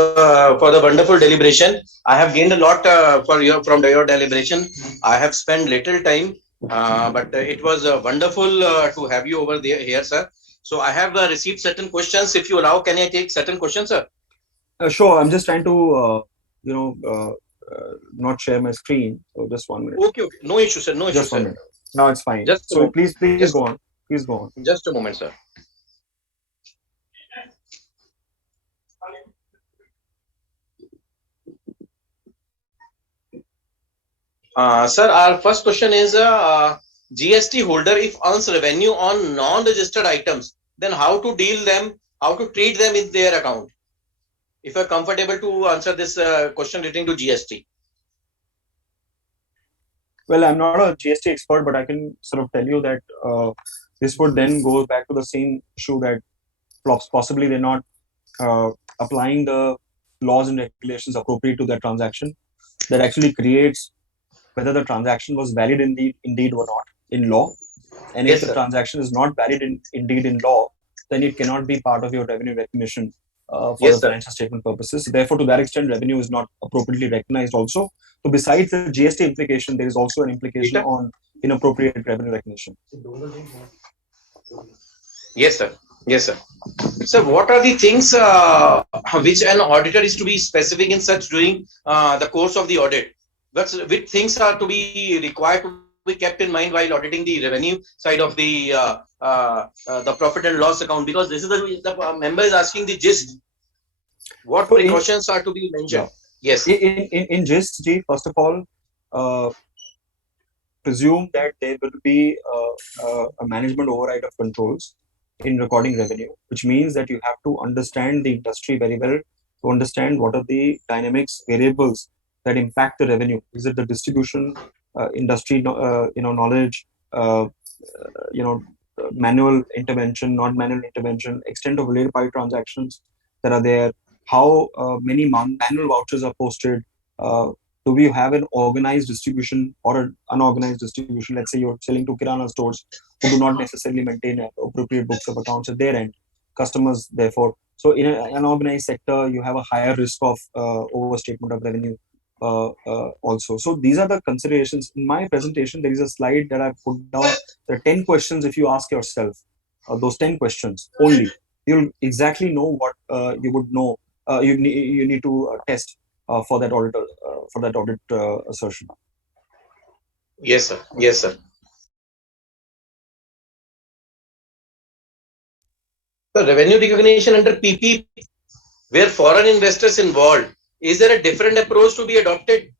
for the wonderful deliberation. I have gained a lot from your deliberation. I have spent little time, but it was wonderful to have you over there here, sir. So I have received certain questions. If you allow, can I take certain questions, sir? Sure. I'm just trying to, not share my screen. So just 1 minute. Okay. No issue, sir. No issue, just 1 sir. minute. Now it's fine. Just so please go on. Please go on. Just a moment, sir. Sir, our first question is GST holder if earns revenue on non-registered items, then how to deal them, how to treat them in their account? If you're comfortable to answer this question relating to GST. Well, I'm not a GST expert, but I can sort of tell you that this would then go back to the same issue that possibly they're not applying the laws and regulations appropriate to their transaction. That actually creates whether the transaction was valid indeed or not in law. And Yes, if the sir. transaction is not valid indeed in law, then it cannot be part of your revenue recognition for Yes, the sir. financial statement purposes. Therefore, to that extent, revenue is not appropriately recognized also. So besides the GST implication, there is also an implication Data? on inappropriate revenue recognition. Yes, sir. Yes, sir. So, what are the things which an auditor is to be specific in such doing the course of the audit? Which things are to be required to be kept in mind while auditing the revenue side of the profit and loss account? Because this is the member is asking the gist. What So precautions are to be mentioned? Yes. in GIST, G, first of all, uh, presume that there will be a management override of controls in recording revenue, which means that you have to understand the industry very well to understand what are the dynamics variables that impact the revenue. Is it the distribution, industry, knowledge, manual intervention, not manual intervention, extent of related party transactions that are there, how many manual vouchers are posted, do we have an organized distribution or an unorganized distribution? Let's say you're selling to Kirana stores who do not necessarily maintain appropriate books of accounts at their end, customers therefore. So in an unorganized sector, you have a higher risk of overstatement of revenue also. So these are the considerations. In my presentation, there is a slide that I put down. There are 10 questions if you ask yourself, those 10 questions only, you'll exactly know what you would know. You need to test for that audit assertion. Yes, sir. Yes, sir. The revenue recognition under PP, where foreign investors involved, is there a different approach to be adopted?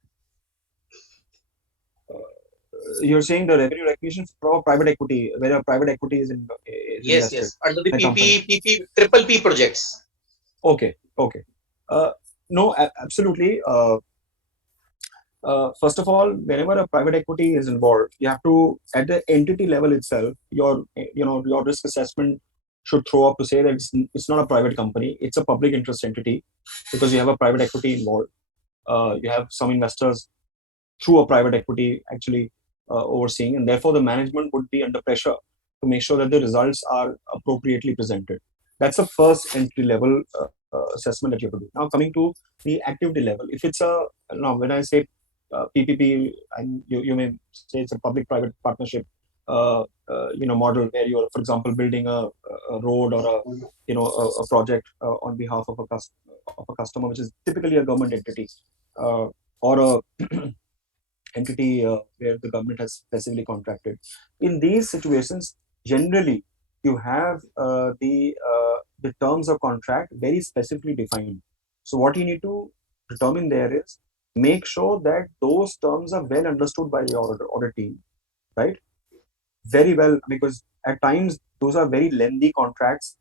You're saying the revenue recognition for private equity, where a private equity is Yes, invested yes. Under the in a company. PP, triple P projects. Okay. No, absolutely. First of all, whenever a private equity is involved, you have to, at the entity level itself, your risk assessment should throw up to say that it's not a private company, it's a public interest entity, because you have a private equity involved. You have some investors through a private equity actually overseeing, and therefore the management would be under pressure to make sure that the results are appropriately presented. That's the first entry level assessment that you have to do. Now, coming to the activity level, if it's when I say PPP, and you may say it's a public-private partnership, model where you're, for example, building a road or a project on behalf of a customer, which is typically a government entity, or a entity where the government has specifically contracted. In these situations, generally, you have the terms of contract very specifically defined. So what you need to determine there is make sure that those terms are well understood by the audit team, right? Very well, because at times those are very lengthy contracts,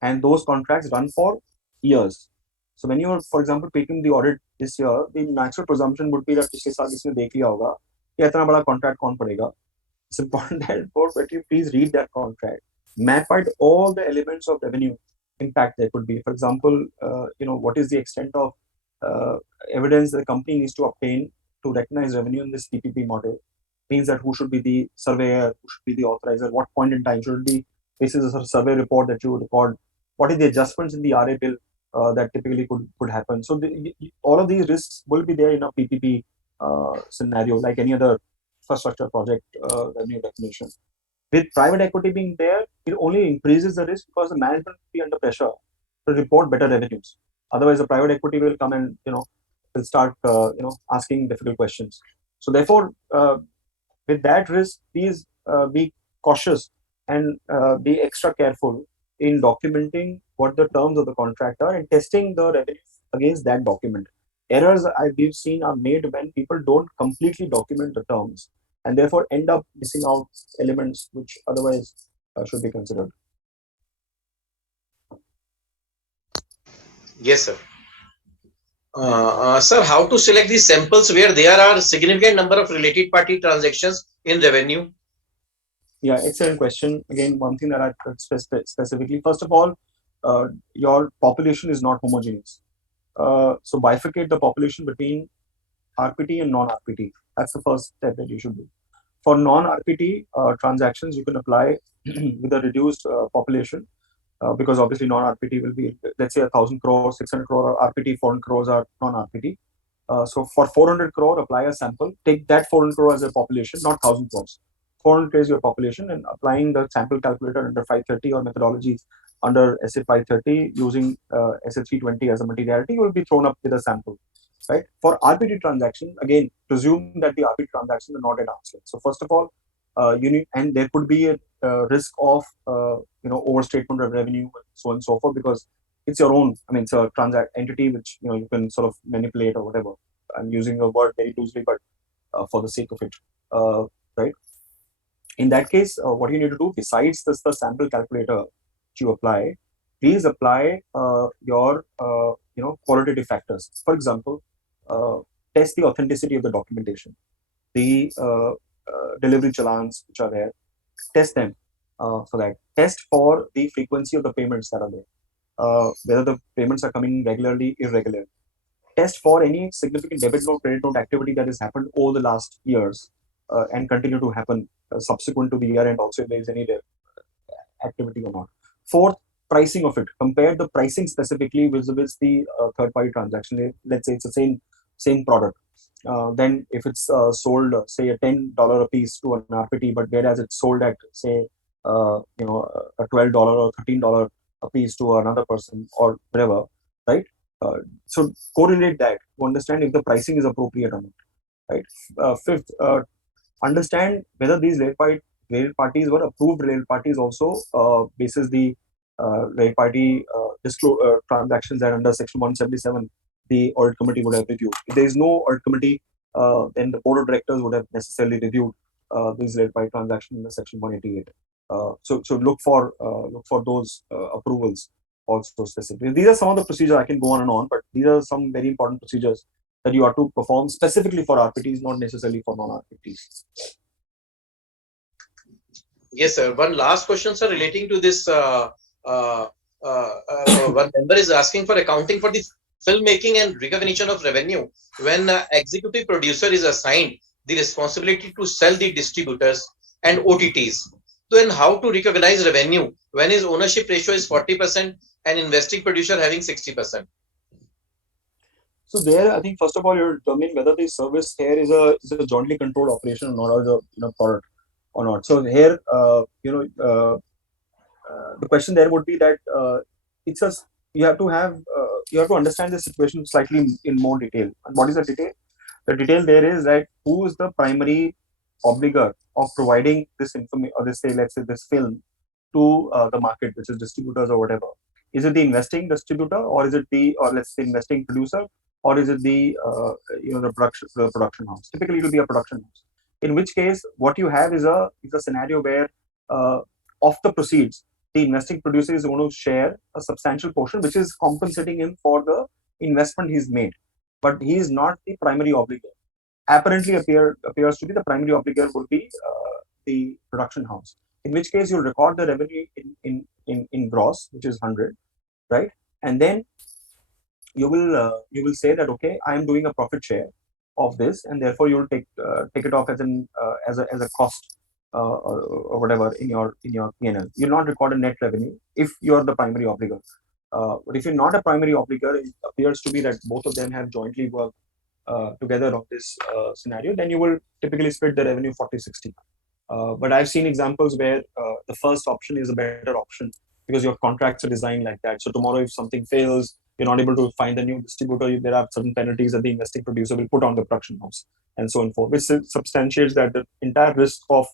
and those contracts run for years. So when you're, for example, taking the audit this year, the natural presumption would be that पिछले साल किसने देख लिया होगा कि इतना बड़ा contract कौन पड़ेगा. It's important that you please read that contract, map out all the elements of revenue impact there could be. For example, what is the extent of evidence the company needs to obtain to recognize revenue in this PPP model? Means that who should be the surveyor, who should be the authorizer, what point in time should it be? This is a survey report that you record. What is the adjustments in the RA bill that typically could happen? So all of these risks will be there in a PPP scenario, like any other infrastructure project revenue recognition. With private equity being there, it only increases the risk because the management will be under pressure to report better revenues. Otherwise, the private equity will come and will start asking difficult questions. So therefore, with that risk, please be cautious and be extra careful in documenting what the terms of the contract are and testing the revenue against that document. Errors we've seen are made when people don't completely document the terms and therefore end up missing out elements which otherwise should be considered. Yes, sir. Sir, how to select these samples where there are significant number of related party transactions in revenue? Yeah, excellent question. Again, one thing that I specifically, first of all, your population is not homogeneous. So bifurcate the population between RPT and non-RPT. That's the first step that you should do. For non-RPT transactions, you can apply with a reduced population. because obviously non-RPT will be, let's say 1,000 crores, 600 crore RPT, 400 crores are non-RPT. So for 400 crore, apply a sample, take that 400 crore as a population, not 1,000 crores. 400 is your population, and applying the sample calculator under 530 or methodologies under SA 530 using SA 320 as a materiality, you will be thrown up with a sample, right? For RPT transaction, again, presume that the RPT transactions are not at arm's length. So first of all, you need, and there could be a risk of overstatement of revenue, and so on and so forth, because it's your own. I mean, it's a entity which you can sort of manipulate or whatever. I'm using a word very loosely, but for the sake of it, right? In that case, what you need to do besides this, the sample calculator you apply, please apply your qualitative factors. For example, test the authenticity of the documentation, the delivery challans which are there. Test them for that. Test for the frequency of the payments that are there. Whether the payments are coming regularly, irregular. Test for any significant debit note, credit note activity that has happened over the last years and continue to happen subsequent to the year, and also if there is any activity or not. Fourth, pricing of it. Compare the pricing specifically with the third-party transaction. Let's say it's the same product. Then if it's sold, say a $10 a piece to an RPT, but whereas it's sold at say a $12 or $13 a piece to another person or whatever, right? So correlate that to understand if the pricing is appropriate or not, right? Fifth, understand whether these related parties were approved related parties also basis the related party transactions that under section 177 the audit committee would have reviewed. If there is no audit committee, then the board of directors would have necessarily reviewed these related party transactions in the section 188. So look for those approvals also specifically. These are some of the procedures. I can go on and on, but these are some very important procedures that you are to perform specifically for RPTs, not necessarily for non-RPTs. Yes, sir. One last question, sir, relating to this. One member is asking for accounting for the filmmaking and recognition of revenue when executive producer is assigned the responsibility to sell the distributors and OTTs. Then how to recognize revenue when his ownership ratio is 40% and investing producer having 60%? So there, I think first of all, you determine whether the service here is a jointly controlled operation or not, or the product or not. So here, the question there would be that you have to understand the situation slightly in more detail. And what is the detail? The detail there is that who is the primary obligor of providing this information, or let's say this film to the market, which is distributors or whatever. Is it the investing distributor, or is it let's say investing producer, or is it the production house? Typically, it will be a production house. In which case, what you have is a scenario where of the proceeds, the investing producer is going to share a substantial portion, which is compensating him for the investment he's made, but he is not the primary obligor. Apparently, appears to be the primary obligor would be the production house. In which case, you'll record the revenue in gross, which is 100, right? And then you will say that, okay, I am doing a profit share of this, and therefore you will take it off as a cost or whatever in your P&L. You'll not record a net revenue if you are the primary obligor. But if you're not a primary obligor, it appears to be that both of them have jointly worked together on this scenario. Then you will typically split the revenue 40-60. But I've seen examples where the first option is a better option because your contracts are designed like that. So tomorrow, if something fails, you're not able to find a new distributor, there are certain penalties that the investing producer will put on the production house, and so on and forth, which substantiates that the entire risk of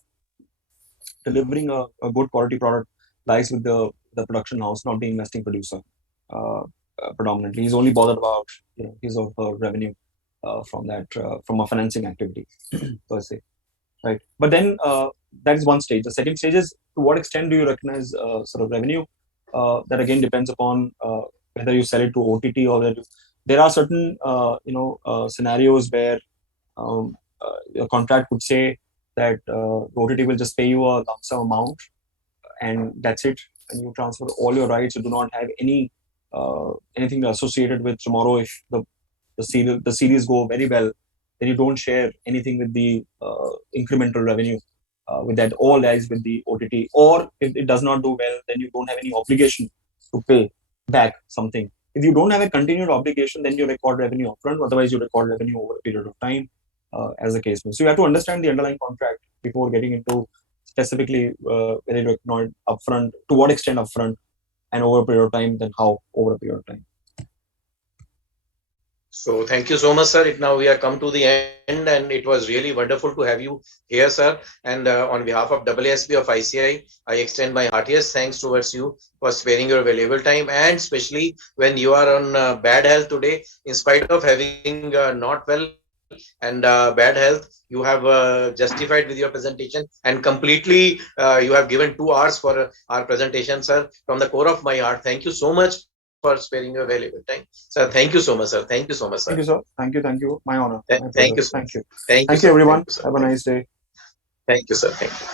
delivering a good quality product lies with the production house, not the investing producer. Predominantly, he's only bothered about his or her revenue from a financing activity per se, right? But then that is one stage. The second stage is to what extent do you recognize sort of revenue? That again depends upon whether you sell it to OTT or whether there are certain scenarios where your contract would say that OTT will just pay you a lump sum amount and that's it, and you transfer all your rights. You do not have anything associated with tomorrow if the series go very well, then you don't share anything with the incremental revenue. With that, all lies with the OTT. Or if it does not do well, then you don't have any obligation to pay back something. If you don't have a continued obligation, then you record revenue upfront. Otherwise, you record revenue over a period of time, as the case may. So you have to understand the underlying contract before getting into specifically whether you acknowledge upfront, to what extent upfront, and over a period of time, then how over a period of time. So thank you so much, sir. Now we are come to the end, and it was really wonderful to have you here, sir. And on behalf of AASP of ICI, I extend my heartiest thanks towards you for sparing your valuable time, and especially when you are on bad health today, in spite of having not well and bad health, you have justified with your presentation, and completely you have given 2 hours for our presentation, sir. From the core of my heart, thank you so much for sparing your valuable time, sir. Thank you so much, sir. Thank you so much, sir. Thank you, sir. Thank you. My honor. My Thank you pleasure. so much. Thank you. Thank you, Thank sir. you, Thank everyone. you, sir. Have a nice day. Thank you, sir. Thank you.